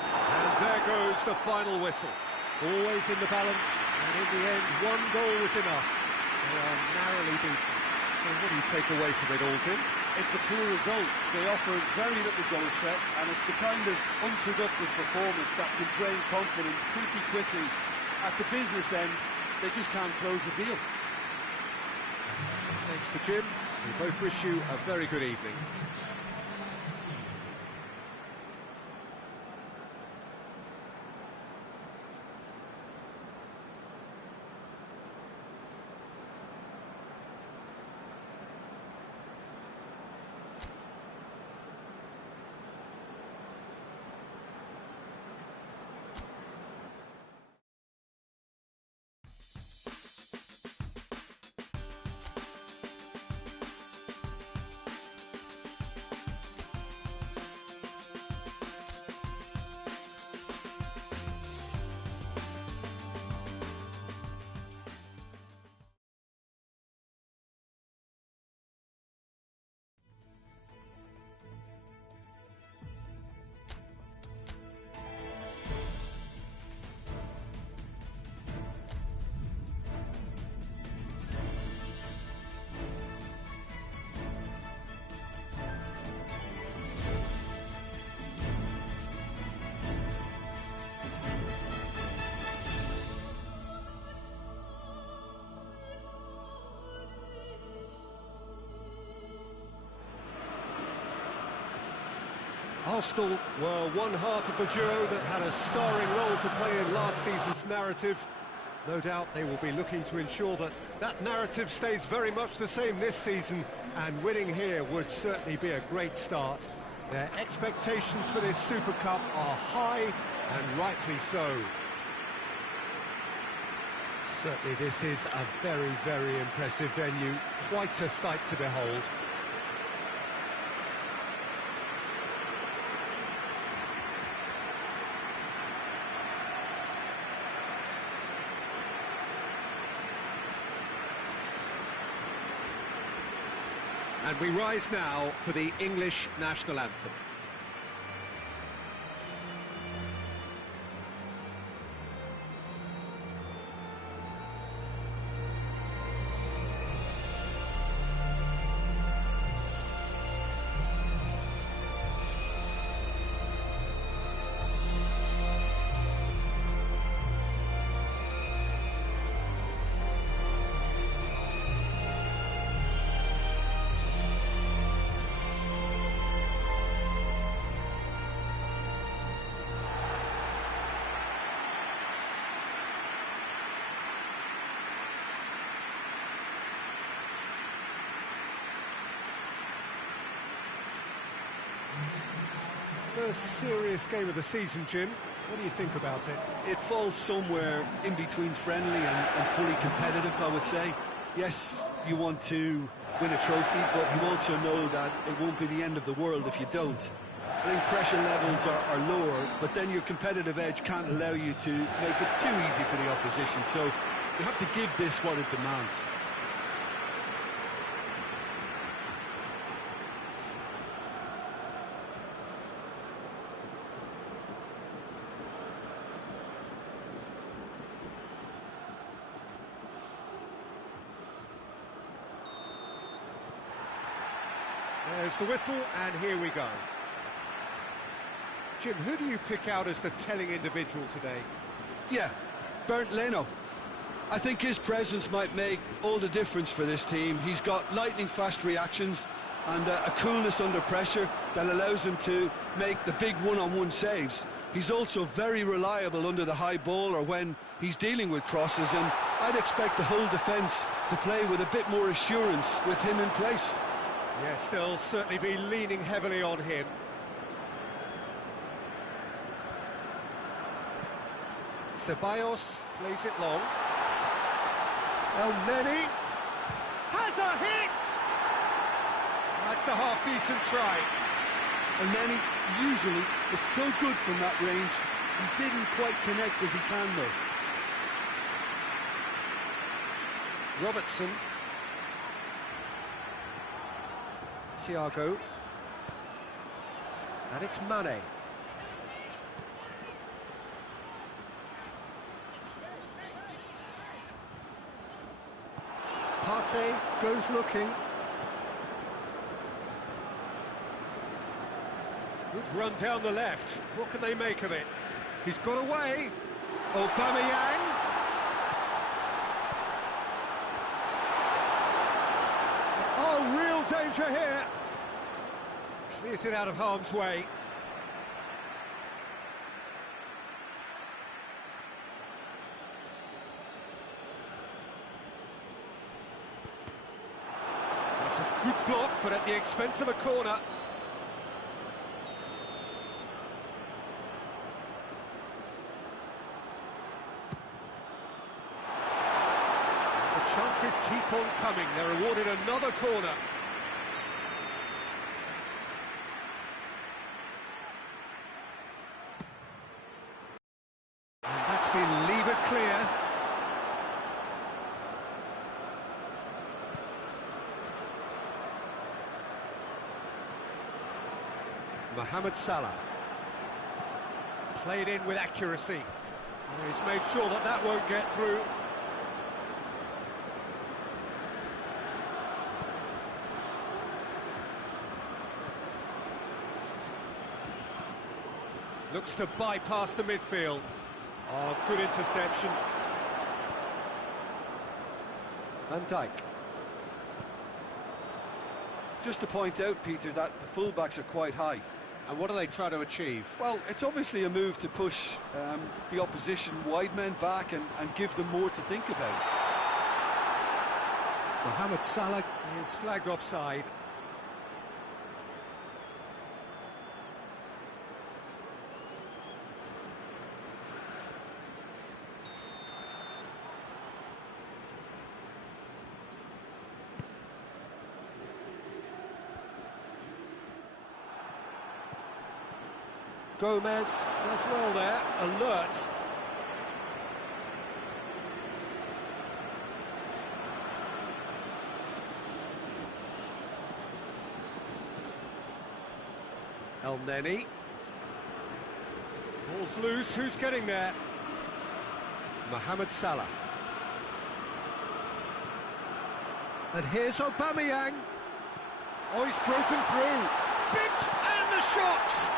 And there goes the final whistle. Always in the balance, and in the end, one goal was enough. They are narrowly beaten. So what do you take away from it all, Jim? It's a poor result. They offered very little goal threat, and it's the kind of unproductive performance that can drain confidence pretty quickly. At the business end, they just can't close the deal. Thanks to Jim. We both wish you a very good evening. Arsenal were one half of the duo that had a starring role to play in last season's narrative. No doubt they will be looking to ensure that that narrative stays very much the same this season, and winning here would certainly be a great start. Their expectations for this Super Cup are high, and rightly so. Certainly this is a very impressive venue, quite a sight to behold. And we rise now for the English national anthem. First serious game of the season, Jim. What do you think about it? It falls somewhere in between friendly and fully competitive, I would say. Yes, you want to win a trophy, but you also know that it won't be the end of the world if you don't. I think pressure levels are lower, but then your competitive edge can't allow you to make it too easy for the opposition, so you have to give this what it demands. There's the whistle, and here we go. Jim, who do you pick out as the telling individual today? Yeah, Bernd Leno. I think his presence might make all the difference for this team. He's got lightning-fast reactions and a coolness under pressure that allows him to make the big one-on-one saves. He's also very reliable under the high ball or when he's dealing with crosses, and I'd expect the whole defence to play with a bit more assurance with him in place. Yes, they'll certainly be leaning heavily on him. Ceballos plays it long. El Neni has a hit! That's a half-decent try. El Neni usually is so good from that range. He didn't quite connect as he can, though. Robertson. Thiago. And it's Mane. Partey goes looking. Good run down the left. What can they make of it? He's got away. Aubameyang. Oh, real danger here. Clears it out of harm's way. That's a good block, but at the expense of a corner. The chances keep on coming. They're awarded another corner. And that's been levered clear. Mohamed Salah. Played in with accuracy. He's made sure that that won't get through. Looks to bypass the midfield. Oh, good interception. Van Dijk. Just to point out, Peter, that the fullbacks are quite high. And what do they try to achieve? Well, it's obviously a move to push the opposition wide men back and give them more to think about. Mohamed Salah is flagged offside. Gomez does well there, alert. El Neni. Ball's loose, who's getting there? Mohamed Salah. And here's Aubameyang. Oh, he's broken through. Big, and the shot!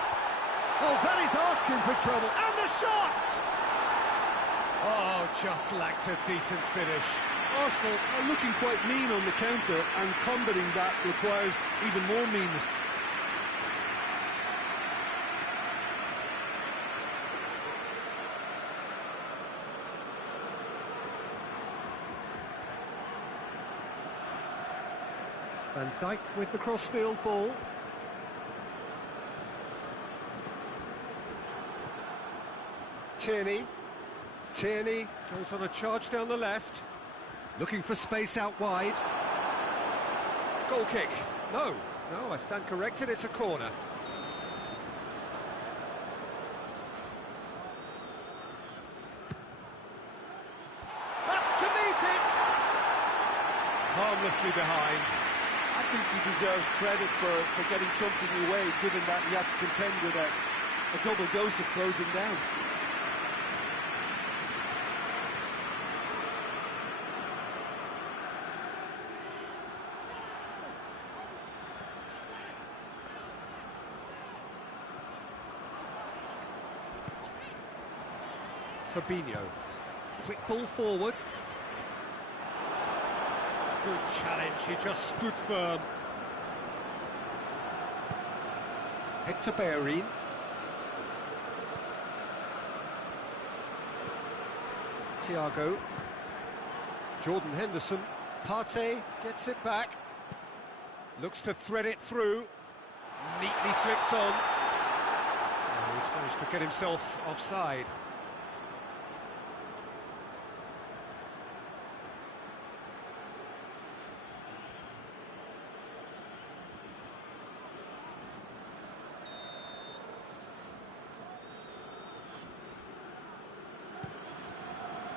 Oh, that is asking for trouble. And the shot! Oh, just lacked a decent finish. Arsenal are looking quite mean on the counter, and combating that requires even more meanness. Van Dijk with the crossfield ball. Tierney. Tierney goes on a charge down the left. Looking for space out wide. Goal kick. No, I stand corrected, it's a corner. Up to meet it! Harmlessly behind. I think he deserves credit for getting something away, given that he had to contend with a double dose of closing down. Fabinho. Quick ball forward. Good challenge, he just stood firm. Hector Bellerin. Thiago. Jordan Henderson. Partey gets it back. Looks to thread it through. Neatly flicked on. Oh, he's managed to get himself offside.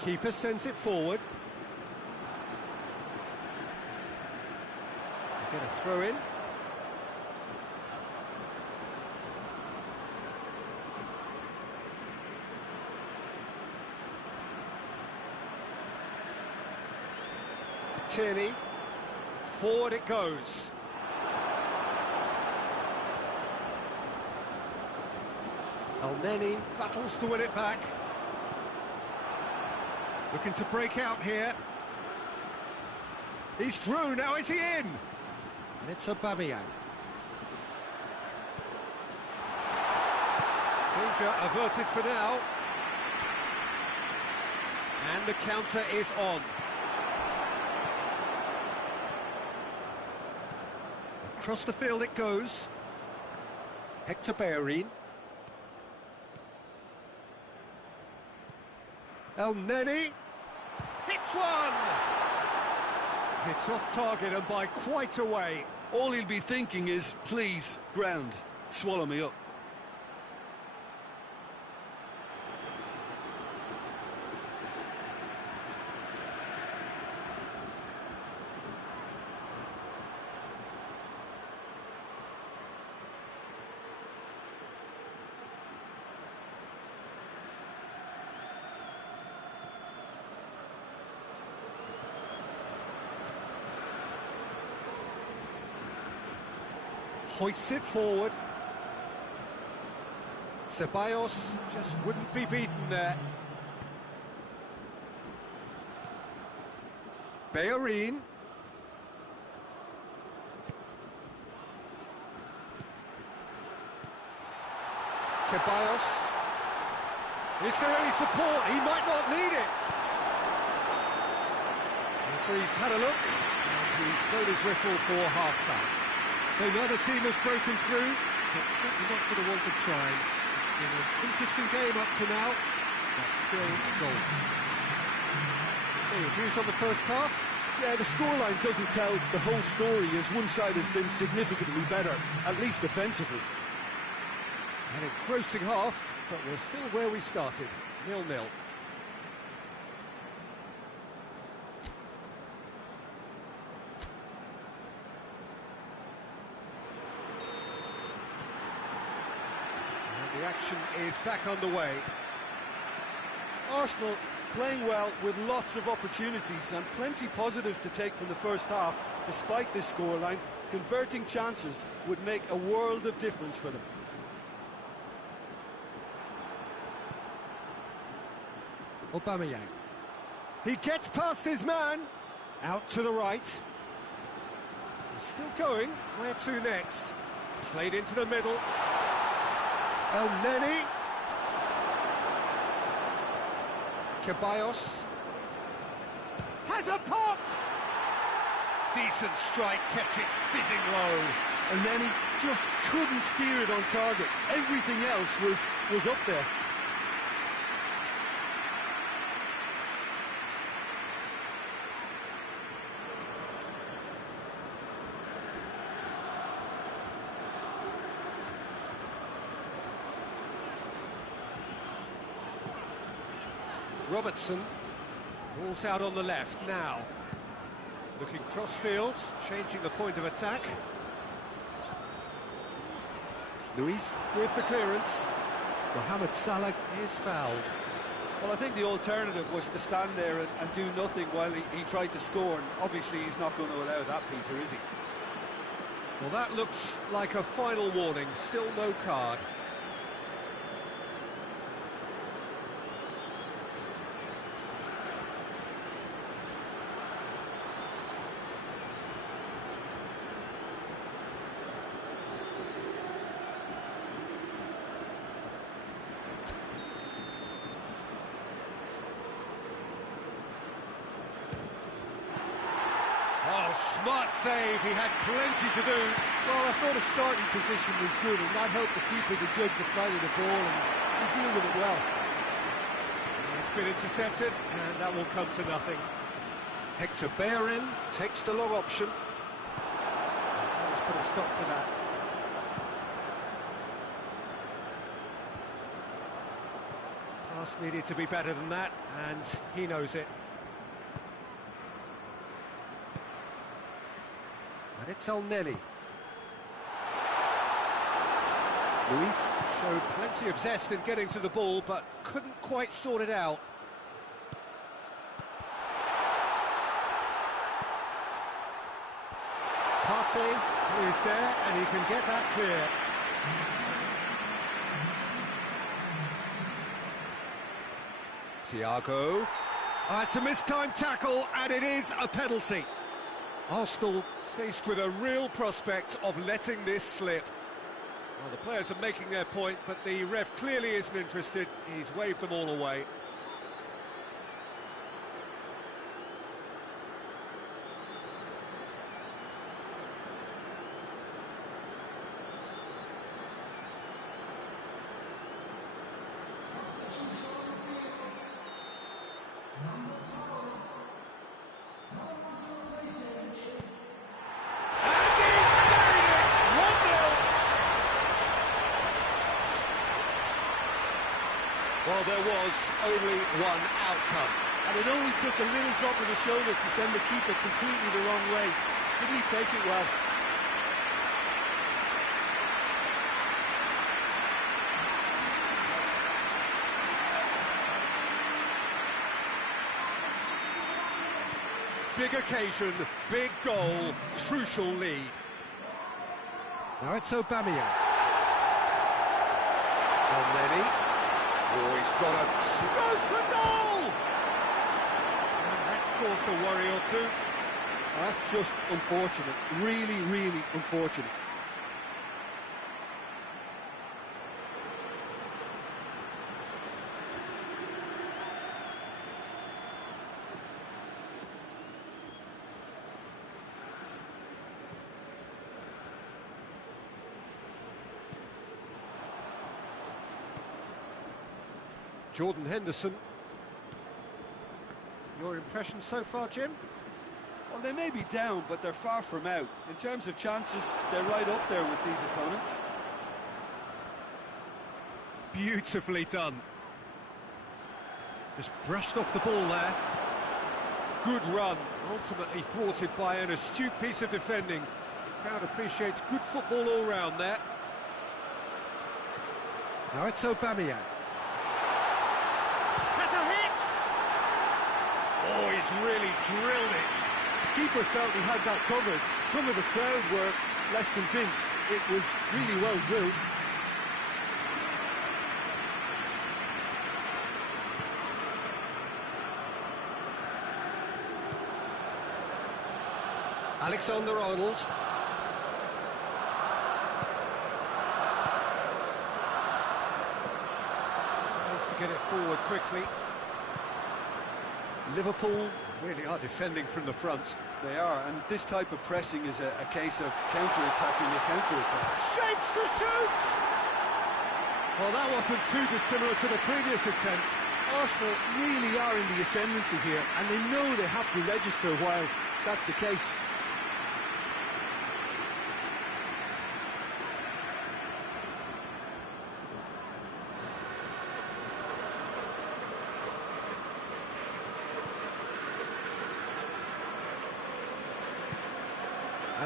Keeper sends it forward. Get a throw in. Tierney. Forward it goes. El-Neni battles to win it back. Looking to break out here. He's through, now is he in? And it's Aubameyang. Danger averted for now. And the counter is on. Across the field it goes. Hector Bellerin. El-Neni. Hits one! It's off target and by quite a way. All he'll be thinking is, please, ground, swallow me up. Hoists it forward. Ceballos just wouldn't be beaten there. Bellerin. Ceballos. Is there any support? He might not need it. Referee's had a look, and he's blown his whistle for half-time. So now the team has broken through, but certainly not for the want of trying. It's been an interesting game up to now, but still goals. So your views on the first half? Yeah, the scoreline doesn't tell the whole story, as one side has been significantly better, at least defensively. An engrossing half, but we're still where we started, 0-0. The action is back underway. Arsenal playing well with lots of opportunities and plenty positives to take from the first half. Despite this scoreline, converting chances would make a world of difference for them. Aubameyang. He gets past his man. Out to the right. He's still going. Where to next? Played into the middle. El-Neni. Ceballos. Has a pop! Decent strike, kept it fizzing low. El-Neni just couldn't steer it on target. Everything else was up there. Robertson. Ball's out on the left now. Looking cross-field, changing the point of attack. Luis with the clearance. Mohamed Salah is fouled. Well, I think the alternative was to stand there and do nothing while he tried to score, and obviously he's not going to allow that, Peter, is he? Well, that looks like a final warning, still no card. Oh, smart save, he had plenty to do. Well, I thought his starting position was good, and that helped the keeper to judge the flight of the ball and deal with it well. It's been intercepted, and that will come to nothing. Hector Bellerin takes the long option. Let's put a stop to that. Pass needed to be better than that, and he knows it. And it's El Neni. Luis showed plenty of zest in getting to the ball, but couldn't quite sort it out. Partey is there, and he can get that clear. Thiago. It's a mistimed tackle, and it is a penalty. Arsenal faced with a real prospect of letting this slip. Well, the players are making their point, but the ref clearly isn't interested. He's waved them all away. Well, there was only one outcome. And it only took a little drop of the shoulder to send the keeper completely the wrong way. Didn't he take it well? Big occasion, big goal, crucial lead. Now it's Aubameyang. El Neni. Oh, he's got a... goes for goal! And that's caused a worry or two. That's just unfortunate. Really, really unfortunate. Jordan Henderson. Your impression so far, Jim? Well, they may be down, but they're far from out. In terms of chances, they're right up there with these opponents. Beautifully done. Just brushed off the ball there. Good run, ultimately thwarted by an astute piece of defending. Crowd appreciates good football all round there. Now it's Aubameyang. Oh, he's really drilled it. The keeper felt he had that covered. Some of the crowd were less convinced. It was really well drilled. Alexander-Arnold. Tries to get it forward quickly. Liverpool really are defending from the front. They are, and this type of pressing is a case of counter-attacking your counter-attack. Shapes to shoot! Well, that wasn't too dissimilar to the previous attempt. Arsenal really are in the ascendancy here, and they know they have to register while that's the case.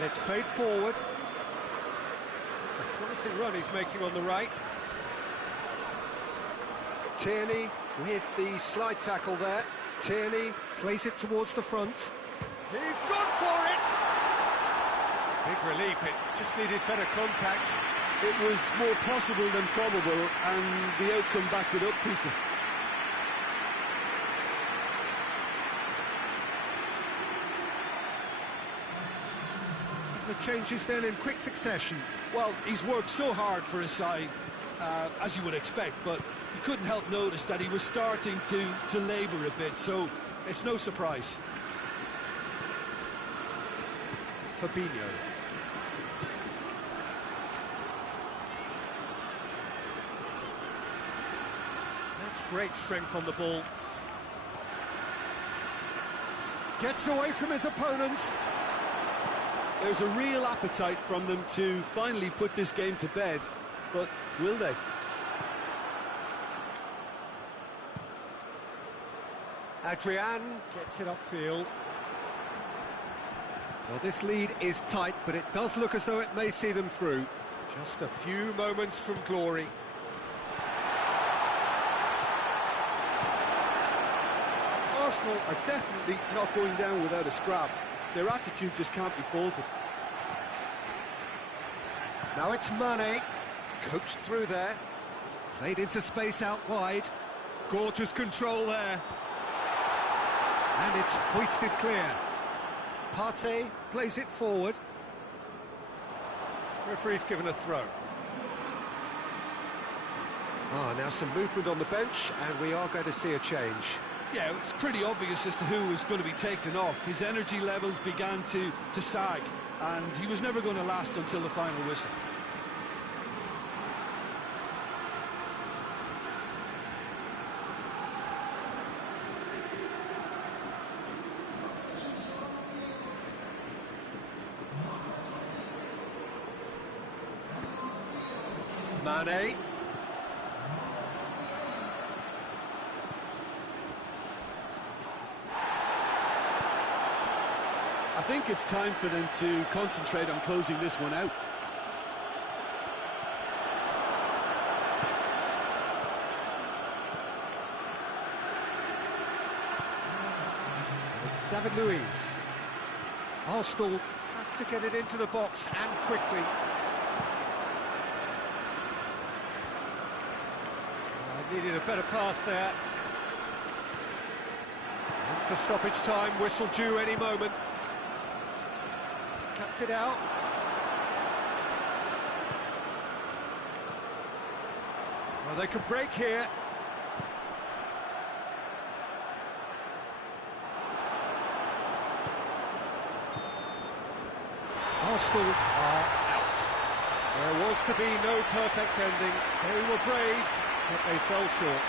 And it's played forward. It's a promising run he's making on the right. Tierney with the slide tackle there. Tierney plays it towards the front. He's gone for it! Big relief, it just needed better contact. It was more possible than probable, and the outcome backed it up, Peter. The changes then in quick succession. Well, he's worked so hard for his side, as you would expect, but you couldn't help notice that he was starting to labour a bit, so it's no surprise. Fabinho. That's great strength on the ball. Gets away from his opponents. There's a real appetite from them to finally put this game to bed, but will they? Adrian gets it upfield. Well, this lead is tight, but it does look as though it may see them through. Just a few moments from glory. Arsenal are definitely not going down without a scrap. Their attitude just can't be faulted. Now it's Mane, coached through there, played into space out wide. Gorgeous control there. And it's hoisted clear. Partey plays it forward. Referee's given a throw. Now some movement on the bench, and we are going to see a change. Yeah, it's pretty obvious as to who was going to be taken off. His energy levels began to sag, and he was never going to last until the final whistle. Mane. I think it's time for them to concentrate on closing this one out. It's David Luiz. Arsenal have to get it into the box, and quickly. Needed a better pass there. To stoppage time, whistle due any moment. Cuts it out. Well, they could break here. Arsenal are out. There was to be no perfect ending. They were brave, but they fell short.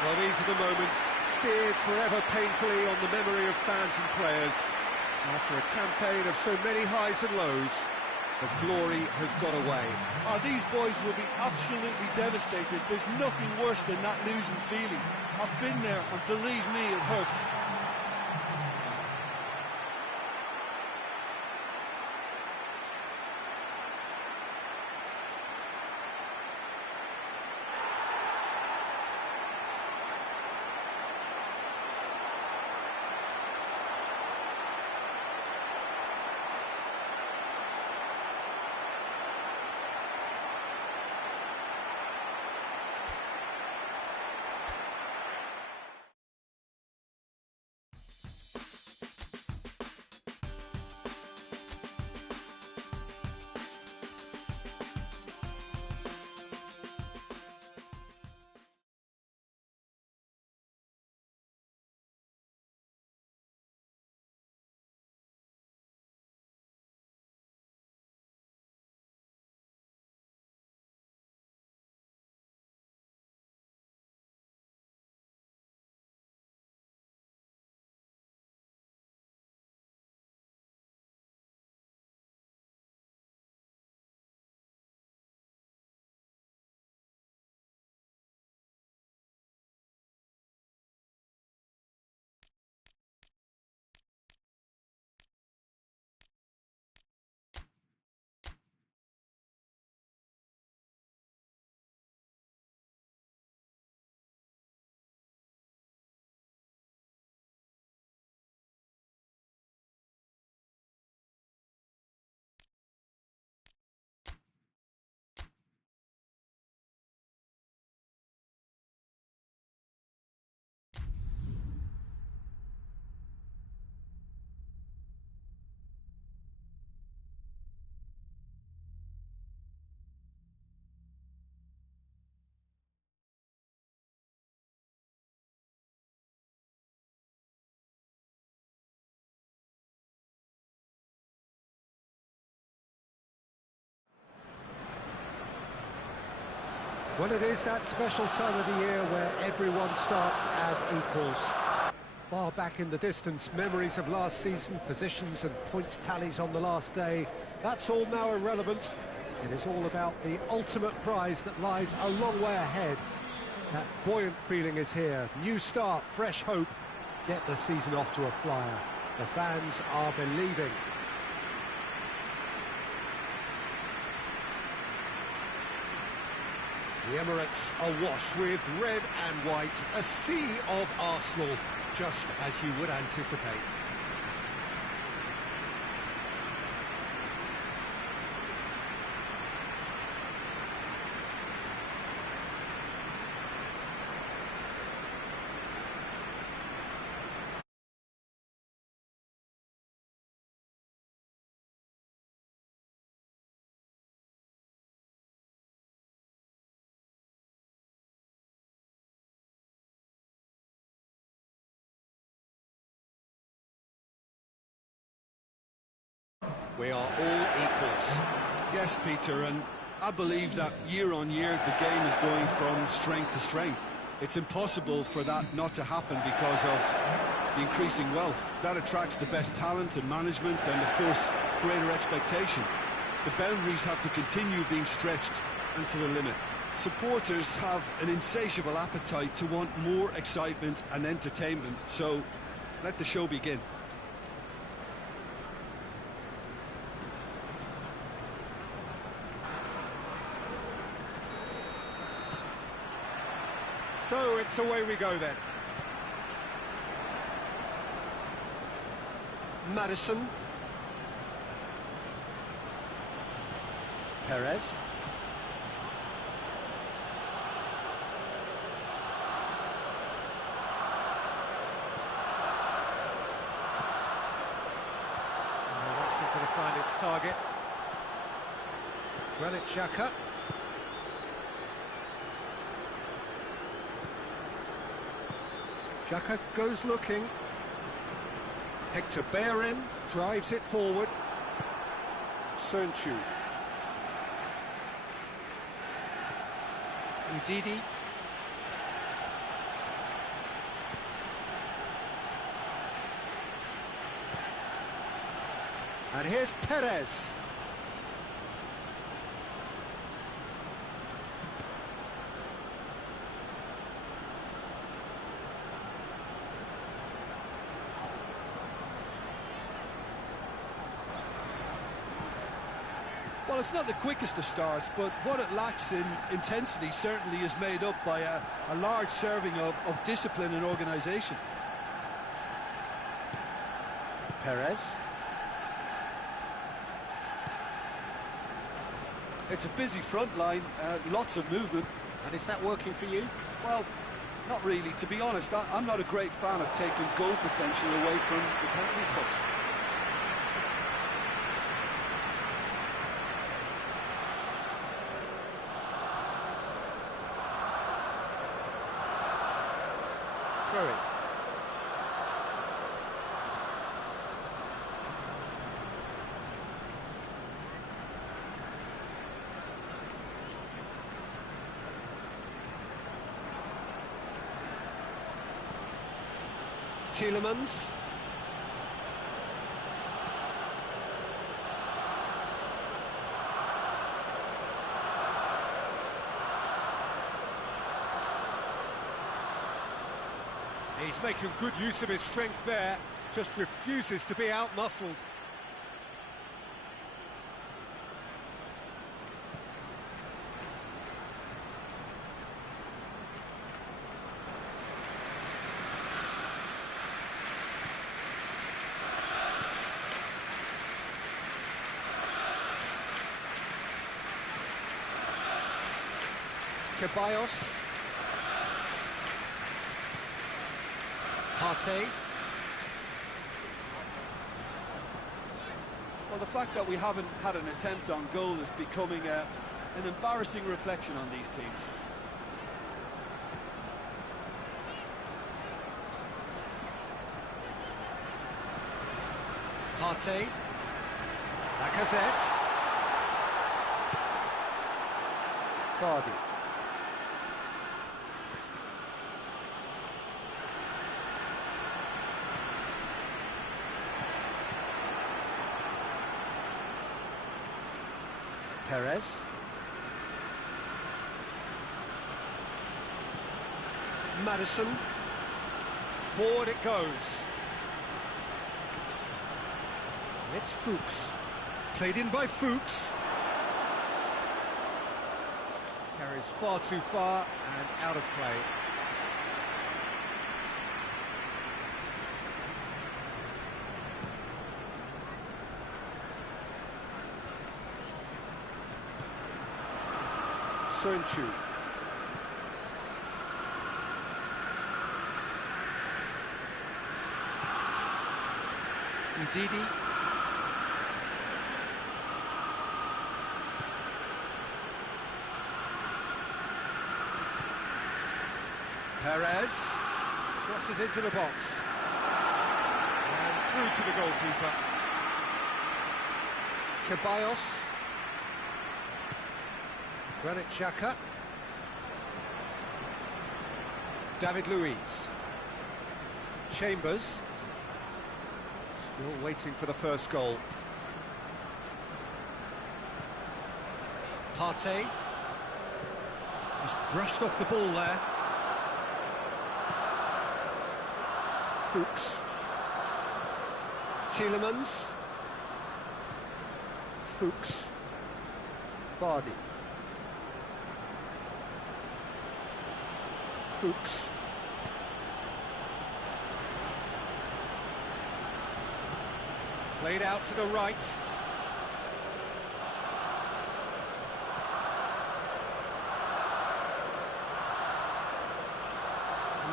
Well, these are the moments seared forever painfully on the memory of fans and players. After a campaign of so many highs and lows, the glory has got away. Oh, these boys will be absolutely devastated. There's nothing worse than that losing feeling. I've been there, and believe me, it hurts. Well, it is that special time of the year where everyone starts as equals. Far back in the distance, memories of last season, positions and points tallies on the last day, that's all now irrelevant. It is all about the ultimate prize that lies a long way ahead. That buoyant feeling is here. New start, fresh hope. Get the season off to a flyer. The fans are believing. The Emirates awash with red and white, a sea of Arsenal, just as you would anticipate. We are all equals. Yes, Peter, and I believe that year on year the game is going from strength to strength. It's impossible for that not to happen because of the increasing wealth. That attracts the best talent and management and, of course, greater expectation. The boundaries have to continue being stretched and to the limit. Supporters have an insatiable appetite to want more excitement and entertainment, so let the show begin. So it's away we go then. Madison. Perez. No, that's not going to find its target. Granit Xhaka. Xhaka goes looking. Hector Bellerin drives it forward. Sönchu. Udidi. And here's Perez. Well, it's not the quickest of starts, but what it lacks in intensity certainly is made up by a large serving of discipline and organisation. Perez. It's a busy front line, lots of movement. And is that working for you? Well, not really. To be honest, I'm not a great fan of taking goal potential away from the penalty box. Throw it. Tielemans. He's making good use of his strength there, just refuses to be out-muscled. Ceballos. Partey. Well, the fact that we haven't had an attempt on goal is becoming an embarrassing reflection on these teams. Partey. Lacazette. Vardy. Perez. Maddison. Forward it goes. It's Fuchs. Played in by Fuchs. Carries far too far and out of play. Sönchu. Ndidi. Perez crosses into the box and through to the goalkeeper. Ceballos. Granit Xhaka. David Luiz. Chambers. Still waiting for the first goal. Partey. Just brushed off the ball there. Fuchs. Tielemans. Fuchs. Vardy. Fuchs. Played out to the right.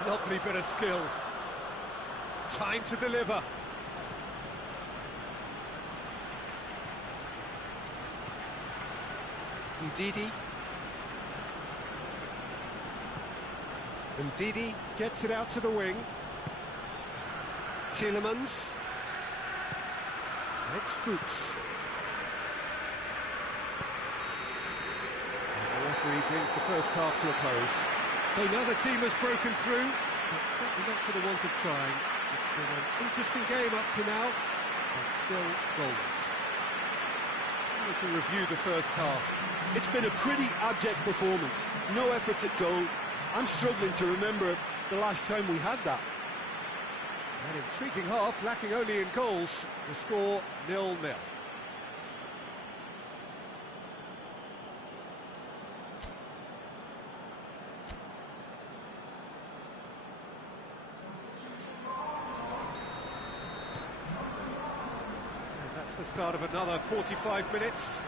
Lovely bit of skill. Time to deliver. Ndidi. Ndidi gets it out to the wing. Tielemans. And it's Fuchs. And the referee brings the first half to a close. So now the team has broken through, but certainly not for the want of trying. It's been an interesting game up to now, but still goalless. To review the first half. It's been a pretty abject performance. No efforts at goal. I'm struggling to remember the last time we had that. An intriguing half, lacking only in goals. The score 0-0. That's the start of another 45 minutes.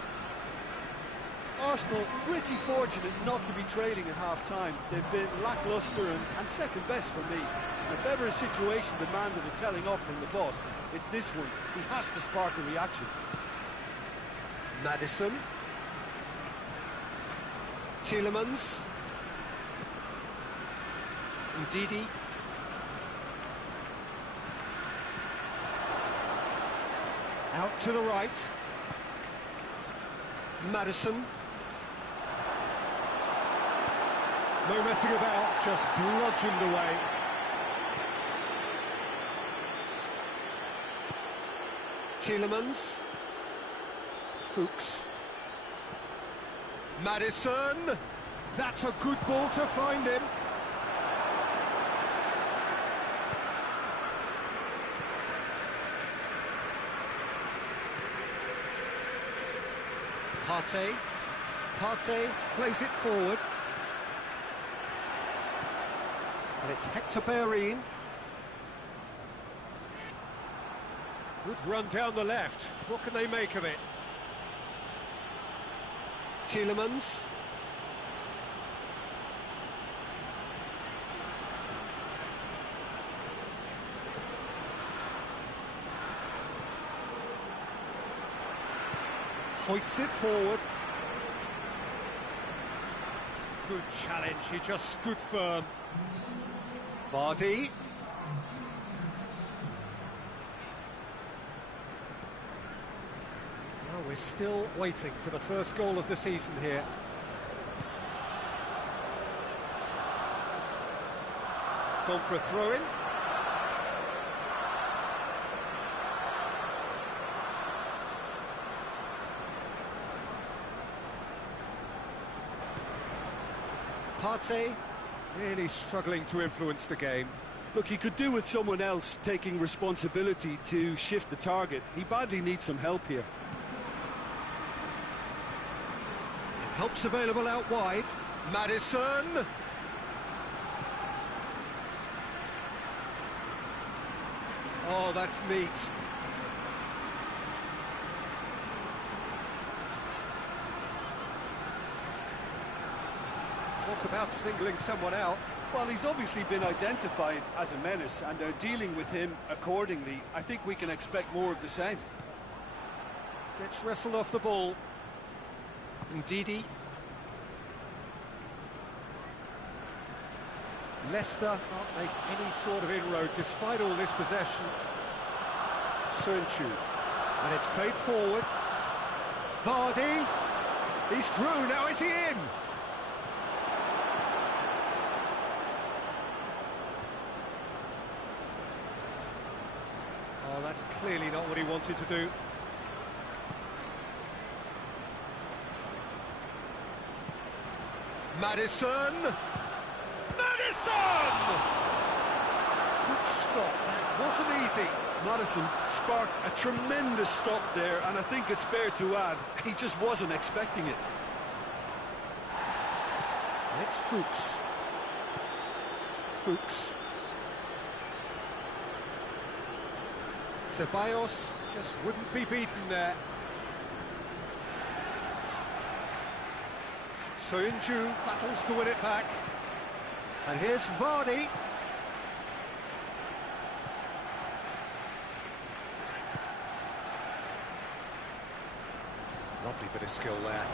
Arsenal pretty fortunate not to be trailing at half-time. They've been lacklustre and second best for me. If ever a situation demanded a telling off from the boss, it's this one. He has to spark a reaction. Maddison. Tielemans. Ndidi. Out to the right. Maddison. No messing about, just bludgeoned away. Tielemans. Fuchs. Maddison. That's a good ball to find him. Partey. Partey plays it forward. And it's Hector Bellerin. Good run down the left. What can they make of it? Tielemans. Hoists it forward. Good challenge, he just stood firm. Vardy. Well, we're still waiting for the first goal of the season here. It's gone for a throw-in. Partey really struggling to influence the game. Look, he could do with someone else taking responsibility to shift the target. He badly needs some help here. Help's available out wide. Maddison! Oh, that's neat. Talk about singling someone out. Well, he's obviously been identified as a menace, and they're dealing with him accordingly. I think we can expect more of the same. Gets wrestled off the ball. Ndidi. Leicester can't make any sort of inroad despite all this possession. Sunchu. And it's played forward. Vardy. He's through, now is he in? Oh, that's clearly not what he wanted to do. Maddison! Maddison! Good stop, that wasn't easy. Maddison sparked a tremendous stop there, and I think it's fair to add, he just wasn't expecting it. And it's Fuchs. Fuchs. Ceballos just wouldn't be beaten there. Soyuncu battles to win it back. And here's Vardy. Lovely bit of skill there.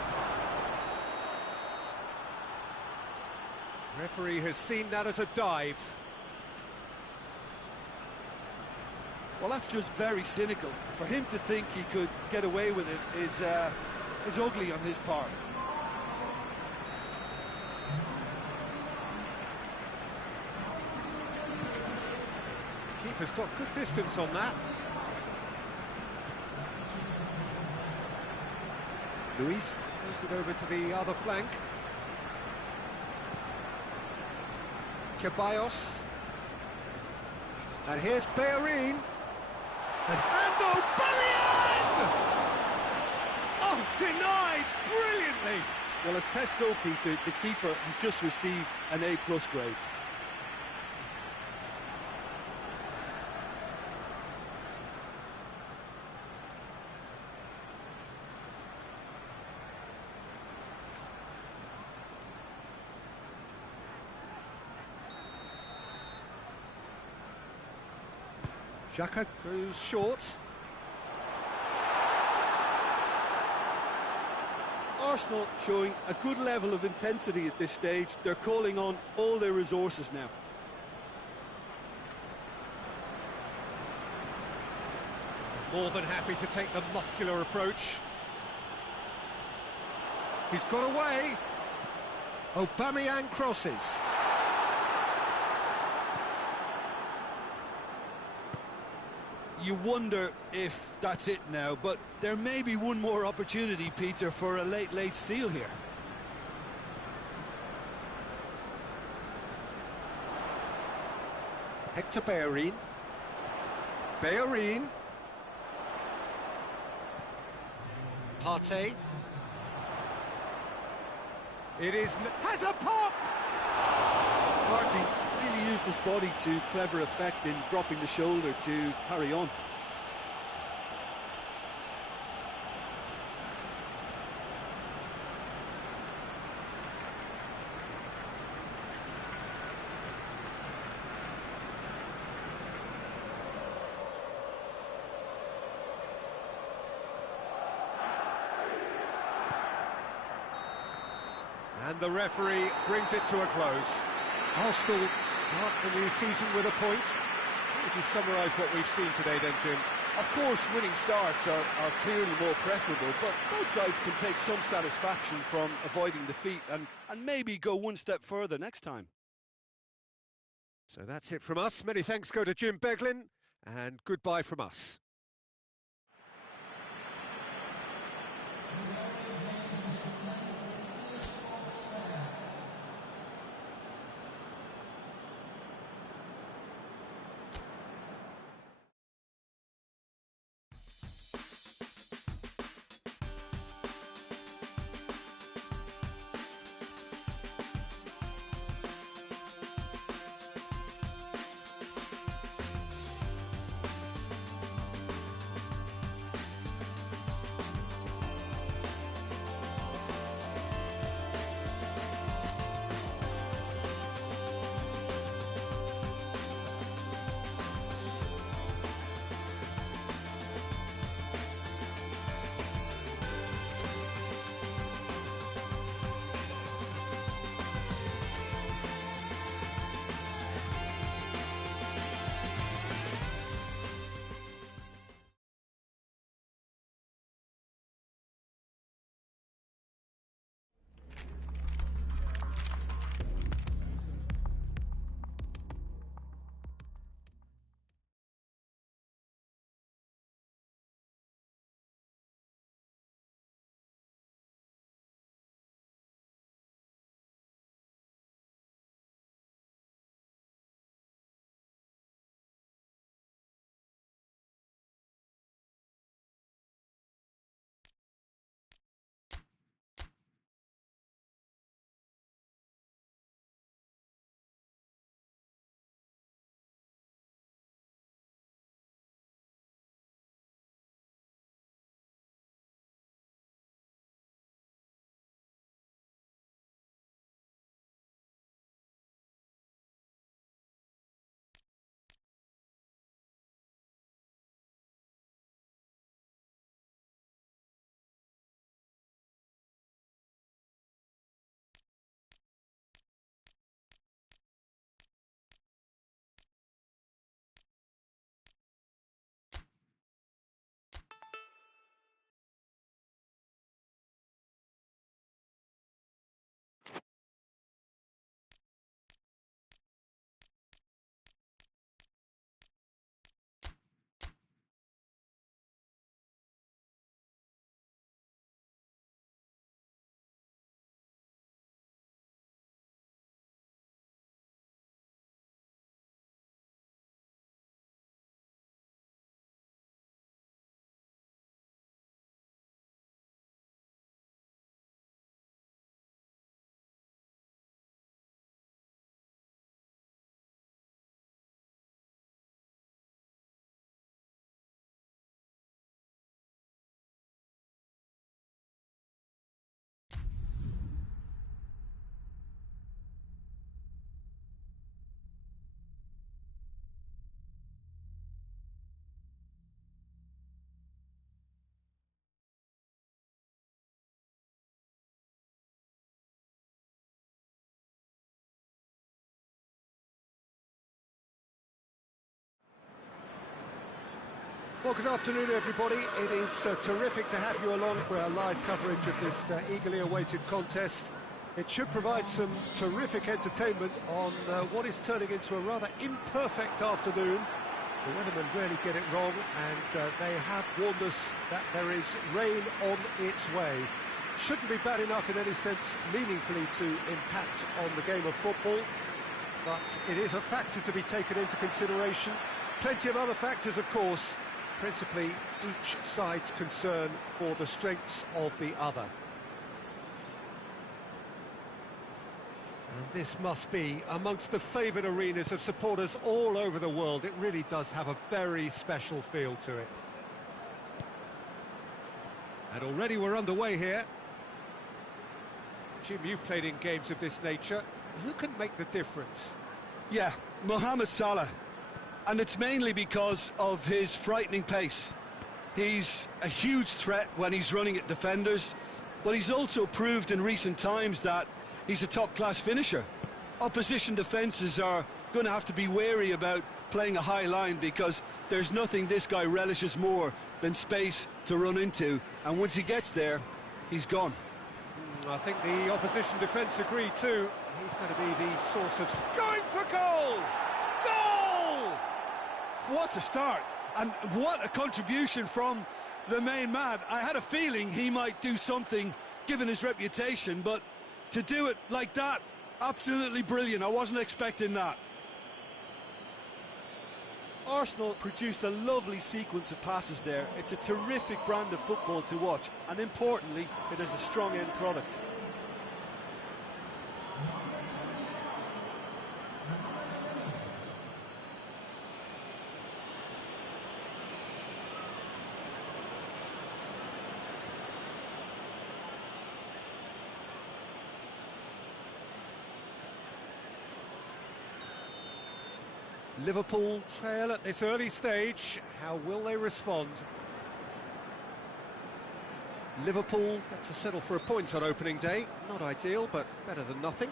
Referee has seen that as a dive. Well, that's just very cynical. For him to think he could get away with it is ugly on his part. Keeper's got good distance on that. Luis moves it over to the other flank. Ceballos. And here's Bellerin. And Aubameyang! Oh, denied brilliantly. Well, as Tesco, Peter, the keeper has just received an A+ grade. Xhaka goes short. Arsenal showing a good level of intensity at this stage. They're calling on all their resources now. More than happy to take the muscular approach. He's got away. Aubameyang crosses. You wonder if that's it now, but there may be one more opportunity, Peter, for a late steal here. Hector Bellerin. Bellerin. Partey. It is... has a pop! Partey really used his body to clever effect in dropping the shoulder to carry on. And the referee brings it to a close. Arsenal start the new season with a point. How would you summarise what we've seen today then, Jim? Of course, winning starts are clearly more preferable, but both sides can take some satisfaction from avoiding defeat and maybe go one step further next time. So that's it from us. Many thanks go to Jim Beglin, and goodbye from us. Well, good afternoon, everybody. It is terrific to have you along for our live coverage of this eagerly awaited contest. It should provide some terrific entertainment on what is turning into a rather imperfect afternoon. The weathermen rarely get it wrong, and they have warned us that there is rain on its way. Shouldn't be bad enough in any sense meaningfully to impact on the game of football, but it is a factor to be taken into consideration. Plenty of other factors, of course, principally each side's concern for the strengths of the other. And this must be amongst the favoured arenas of supporters all over the world. It really does have a very special feel to it. And already we're underway here. Jim, you've played in games of this nature. Who can make the difference? Yeah, Mohamed Salah. And it's mainly because of his frightening pace. He's a huge threat when he's running at defenders, but he's also proved in recent times that he's a top-class finisher. Opposition defences are going to have to be wary about playing a high line, because there's nothing this guy relishes more than space to run into, and once he gets there, he's gone. I think the opposition defence agree too. He's going to be the source of... Going for goal! Goal! What a start, and what a contribution from the main man. I had a feeling he might do something given his reputation, but to do it like that, absolutely brilliant. I wasn't expecting that. Arsenal produced a lovely sequence of passes there. It's a terrific brand of football to watch, and importantly, it is a strong end product. Liverpool trail at this early stage. How will they respond? Liverpool got to settle for a point on opening day. Not ideal, but better than nothing.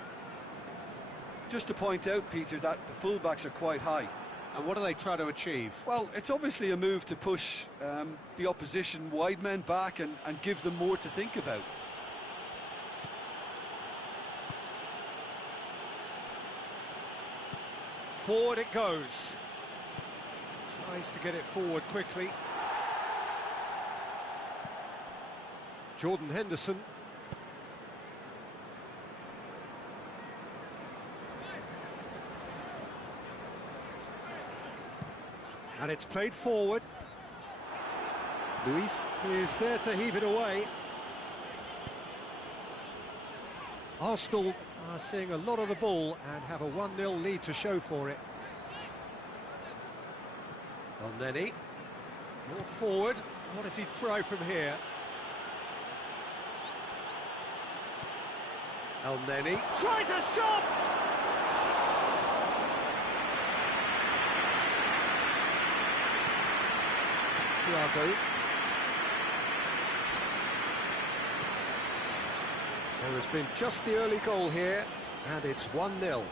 Just to point out, Peter, that the fullbacks are quite high. And what do they try to achieve? Well, it's obviously a move to push the opposition wide men back and give them more to think about. Forward it goes. Tries to get it forward quickly. Jordan Henderson. And it's played forward. Luis is there to heave it away. Arsenal are seeing a lot of the ball and have a 1-0 lead to show for it. Elneny, brought forward. What does he try from here? Elneny tries a shot! Thiago. There has been just the early goal here, and it's 1-0.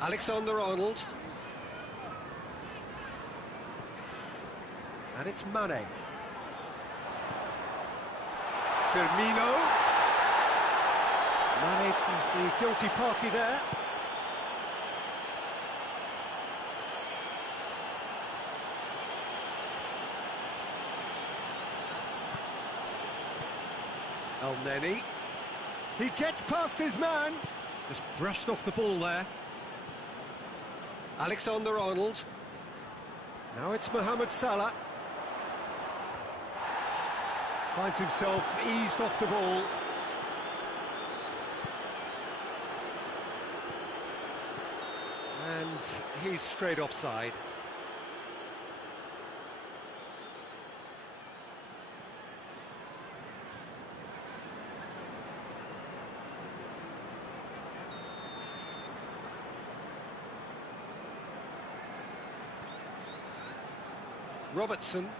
Alexander-Arnold. And it's Mane. Firmino. Mane is the guilty party there. Elneny. He gets past his man. Just brushed off the ball there. Alexander-Arnold. Now it's Mohamed Salah. Finds himself eased off the ball. And he's straight offside. Robertson.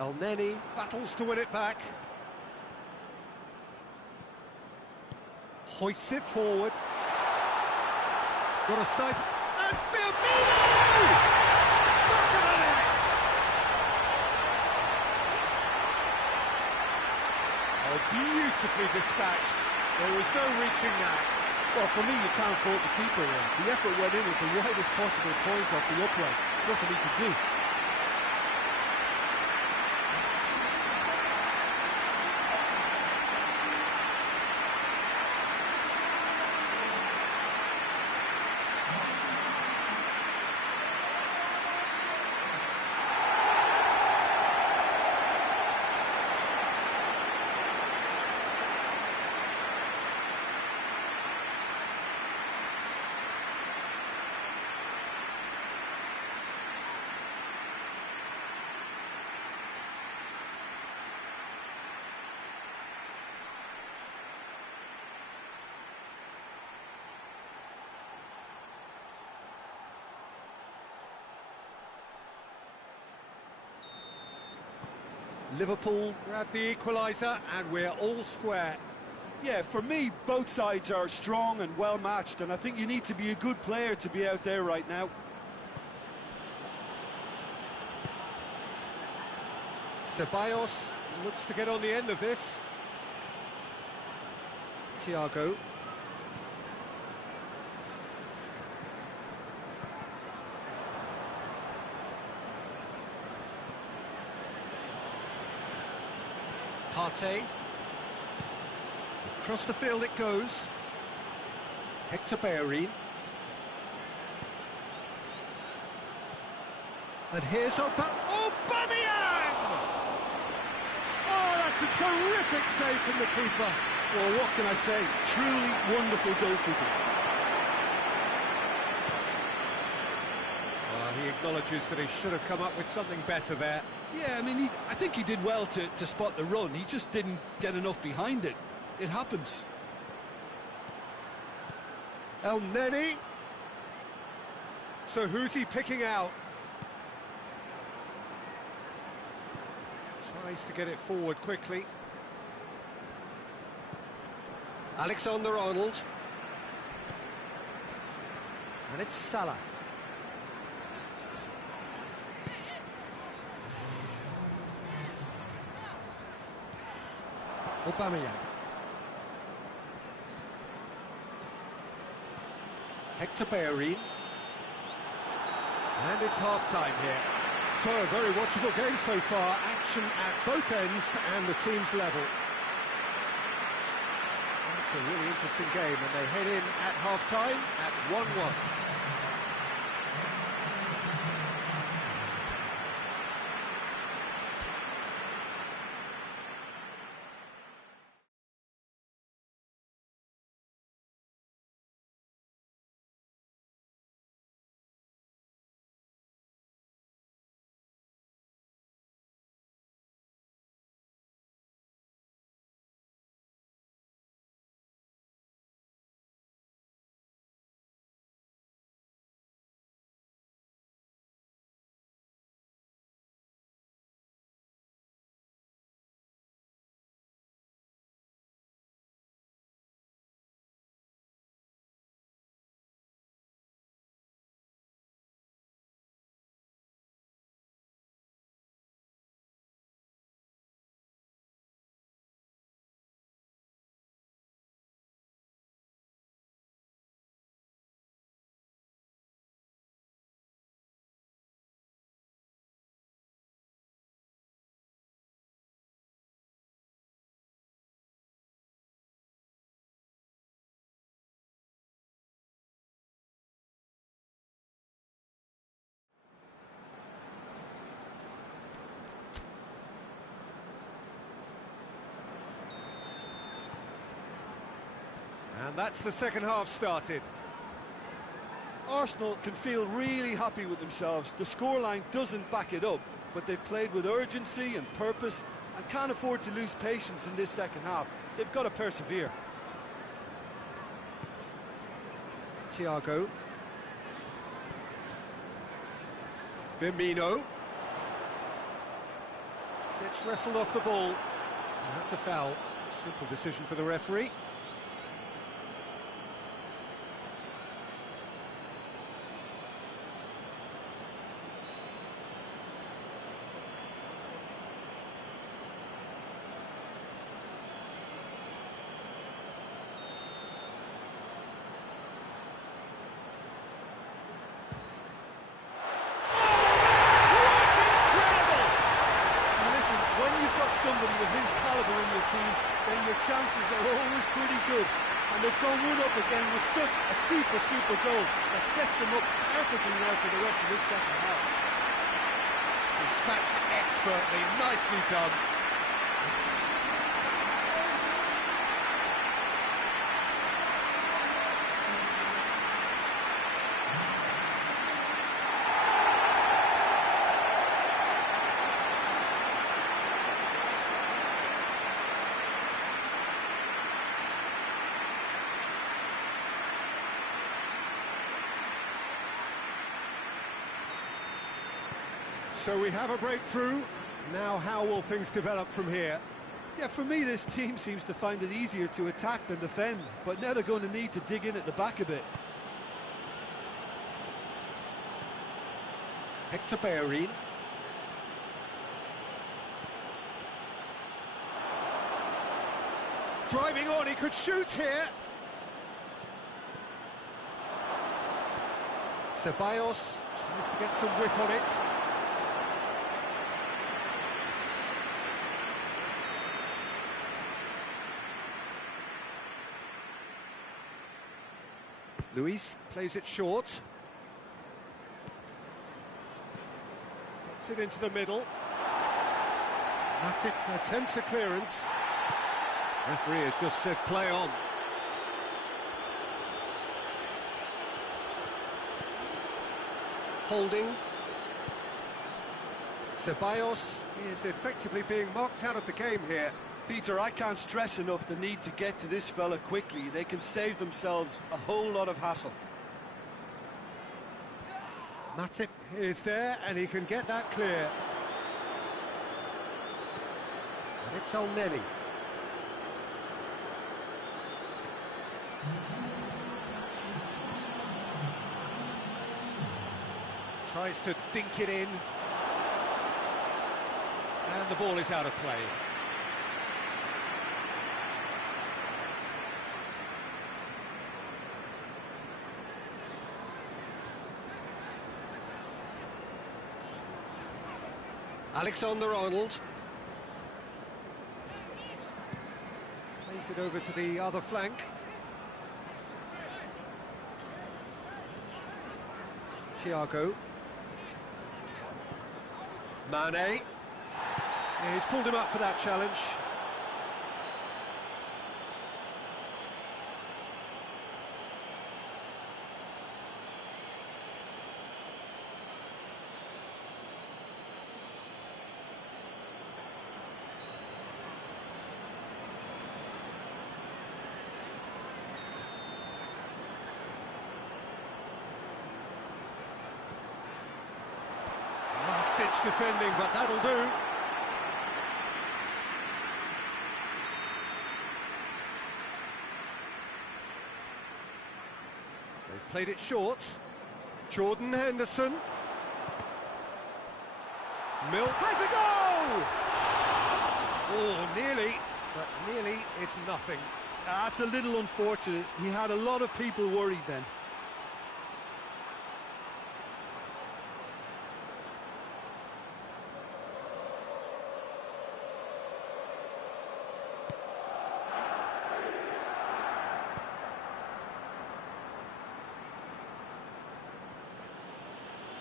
Elneny battles to win it back. Hoists it forward. What a size! And Firmino! Back of the net! Oh, beautifully dispatched. There was no reaching that. Well, for me, you can't fault the keeper there. The effort went in at the widest possible point off the upright. Nothing he could do. Liverpool grab the equaliser and we're all square. Yeah, for me, both sides are strong and well matched, and I think you need to be a good player to be out there right now. Ceballos looks to get on the end of this. Thiago. Partey. Across the field it goes. Hector Bellerin. And here's Aubameyang! Oh, that's a terrific save from the keeper. Well, what can I say? Truly wonderful goalkeeping. He acknowledges that he should have come up with something better there. Yeah, I mean, I think he did well to spot the run. He just didn't get enough behind it. It happens. El Neni. So who's he picking out? Tries to get it forward quickly. Alexander-Arnold. And it's Salah. Aubameyang. Hector Bellerin. And it's half-time here. So, a very watchable game so far. Action at both ends and the team's level. It's a really interesting game, and they head in at half-time at 1-1. And that's the second half started. Arsenal can feel really happy with themselves. The scoreline doesn't back it up, but they've played with urgency and purpose and can't afford to lose patience in this second half. They've got to persevere. Thiago. Firmino. Gets wrestled off the ball. And that's a foul. Simple decision for the referee. team, then your chances are always pretty good. And they've gone one up again with such a super goal that sets them up perfectly now for the rest of this second half. Dispatched expertly, nicely done. So we have a breakthrough. Now how will things develop from here? Yeah, for me, this team seems to find it easier to attack than defend, but now they're going to need to dig in at the back a bit. Hector Bellerin. Driving on, he could shoot here. Ceballos tries to get some whip on it. Luis plays it short. Gets it into the middle. Matic attempts a clearance. Referee has just said play on. Holding. Ceballos is effectively being marked out of the game here. Peter, I can't stress enough the need to get to this fella quickly. They can save themselves a whole lot of hassle. Matip is there, and he can get that clear. And it's Elneny. Tries to dink it in. And the ball is out of play. Alexander-Arnold plays it over to the other flank. Thiago. Mane. Yeah, he's pulled him up for that challenge. Last-ditch defending, but that'll do. They've played it short. Jordan Henderson. Milt has a goal! Oh, nearly, but nearly is nothing. That's a little unfortunate. He had a lot of people worried then.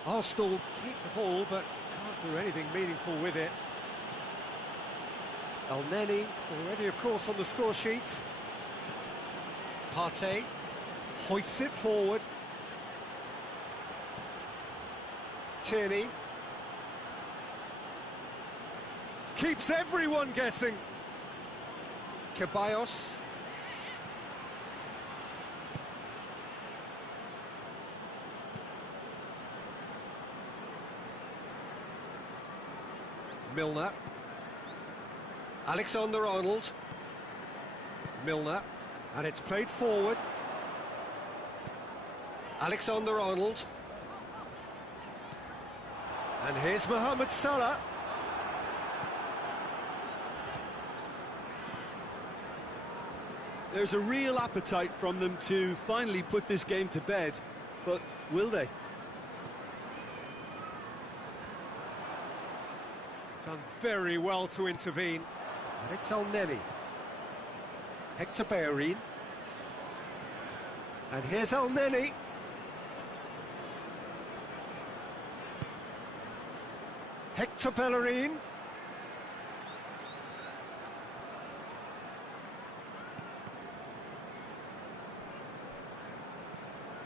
Arsenal keep the ball, but can't do anything meaningful with it. Elneny already, of course, on the score sheet. Partey hoists it forward. Tierney keeps everyone guessing. Ceballos. Milner. Alexander-Arnold. Milner. And it's played forward. Alexander-Arnold. And here's Mohamed Salah. There's a real appetite from them to finally put this game to bed, but will they? Done very well to intervene. And it's Elneny. Hector Bellerin. And here's El Neni. Hector Bellerin.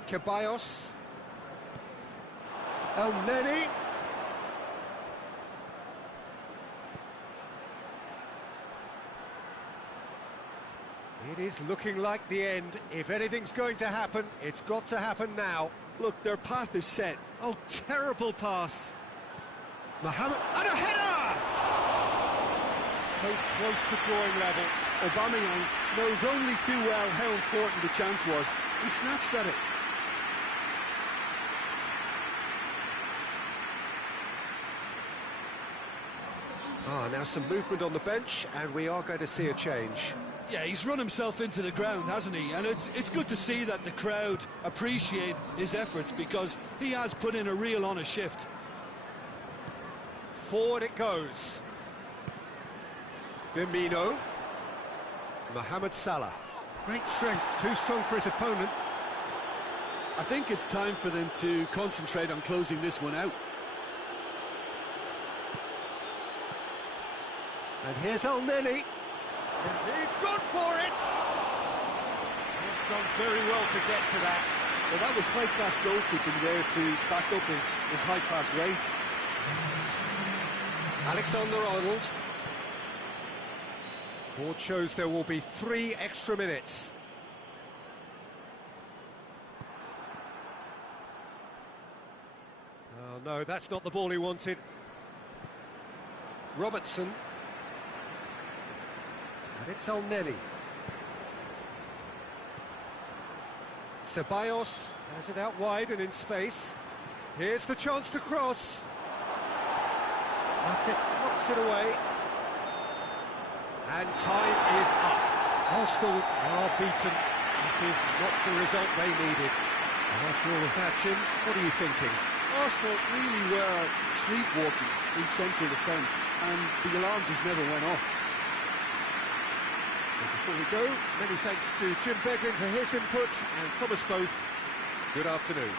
Ceballos. El Neni. It is looking like the end. If anything's going to happen, it's got to happen now. Look, their path is set. Oh, terrible pass. Mohamed, and a header! So close to drawing level. Aubameyang knows only too well how important the chance was. He snatched at it. Now some movement on the bench, and we are going to see a change. Yeah, he's run himself into the ground, hasn't he? And it's good to see that the crowd appreciate his efforts, because he has put in a real honest shift. Forward it goes. Firmino. Mohamed Salah. Great strength, too strong for his opponent. I think it's time for them to concentrate on closing this one out. And here's El Neni. He's gone for it! He's done very well to get to that. Well, that was high-class goalkeeping there to back up his high-class range. Alexander-Arnold. Board shows there will be 3 extra minutes. Oh, no, that's not the ball he wanted. Robertson. And it's El Neni. Ceballos has it out wide and in space. Here's the chance to cross. Matip knocks it away. And time is up. Arsenal are beaten. It is not the result they needed. And after all of that, Jim, what are you thinking? Arsenal really were sleepwalking in centre defence, and the alarm just never went off. Before we go, many thanks to Jim Beglin for his input, and from us both, good afternoon.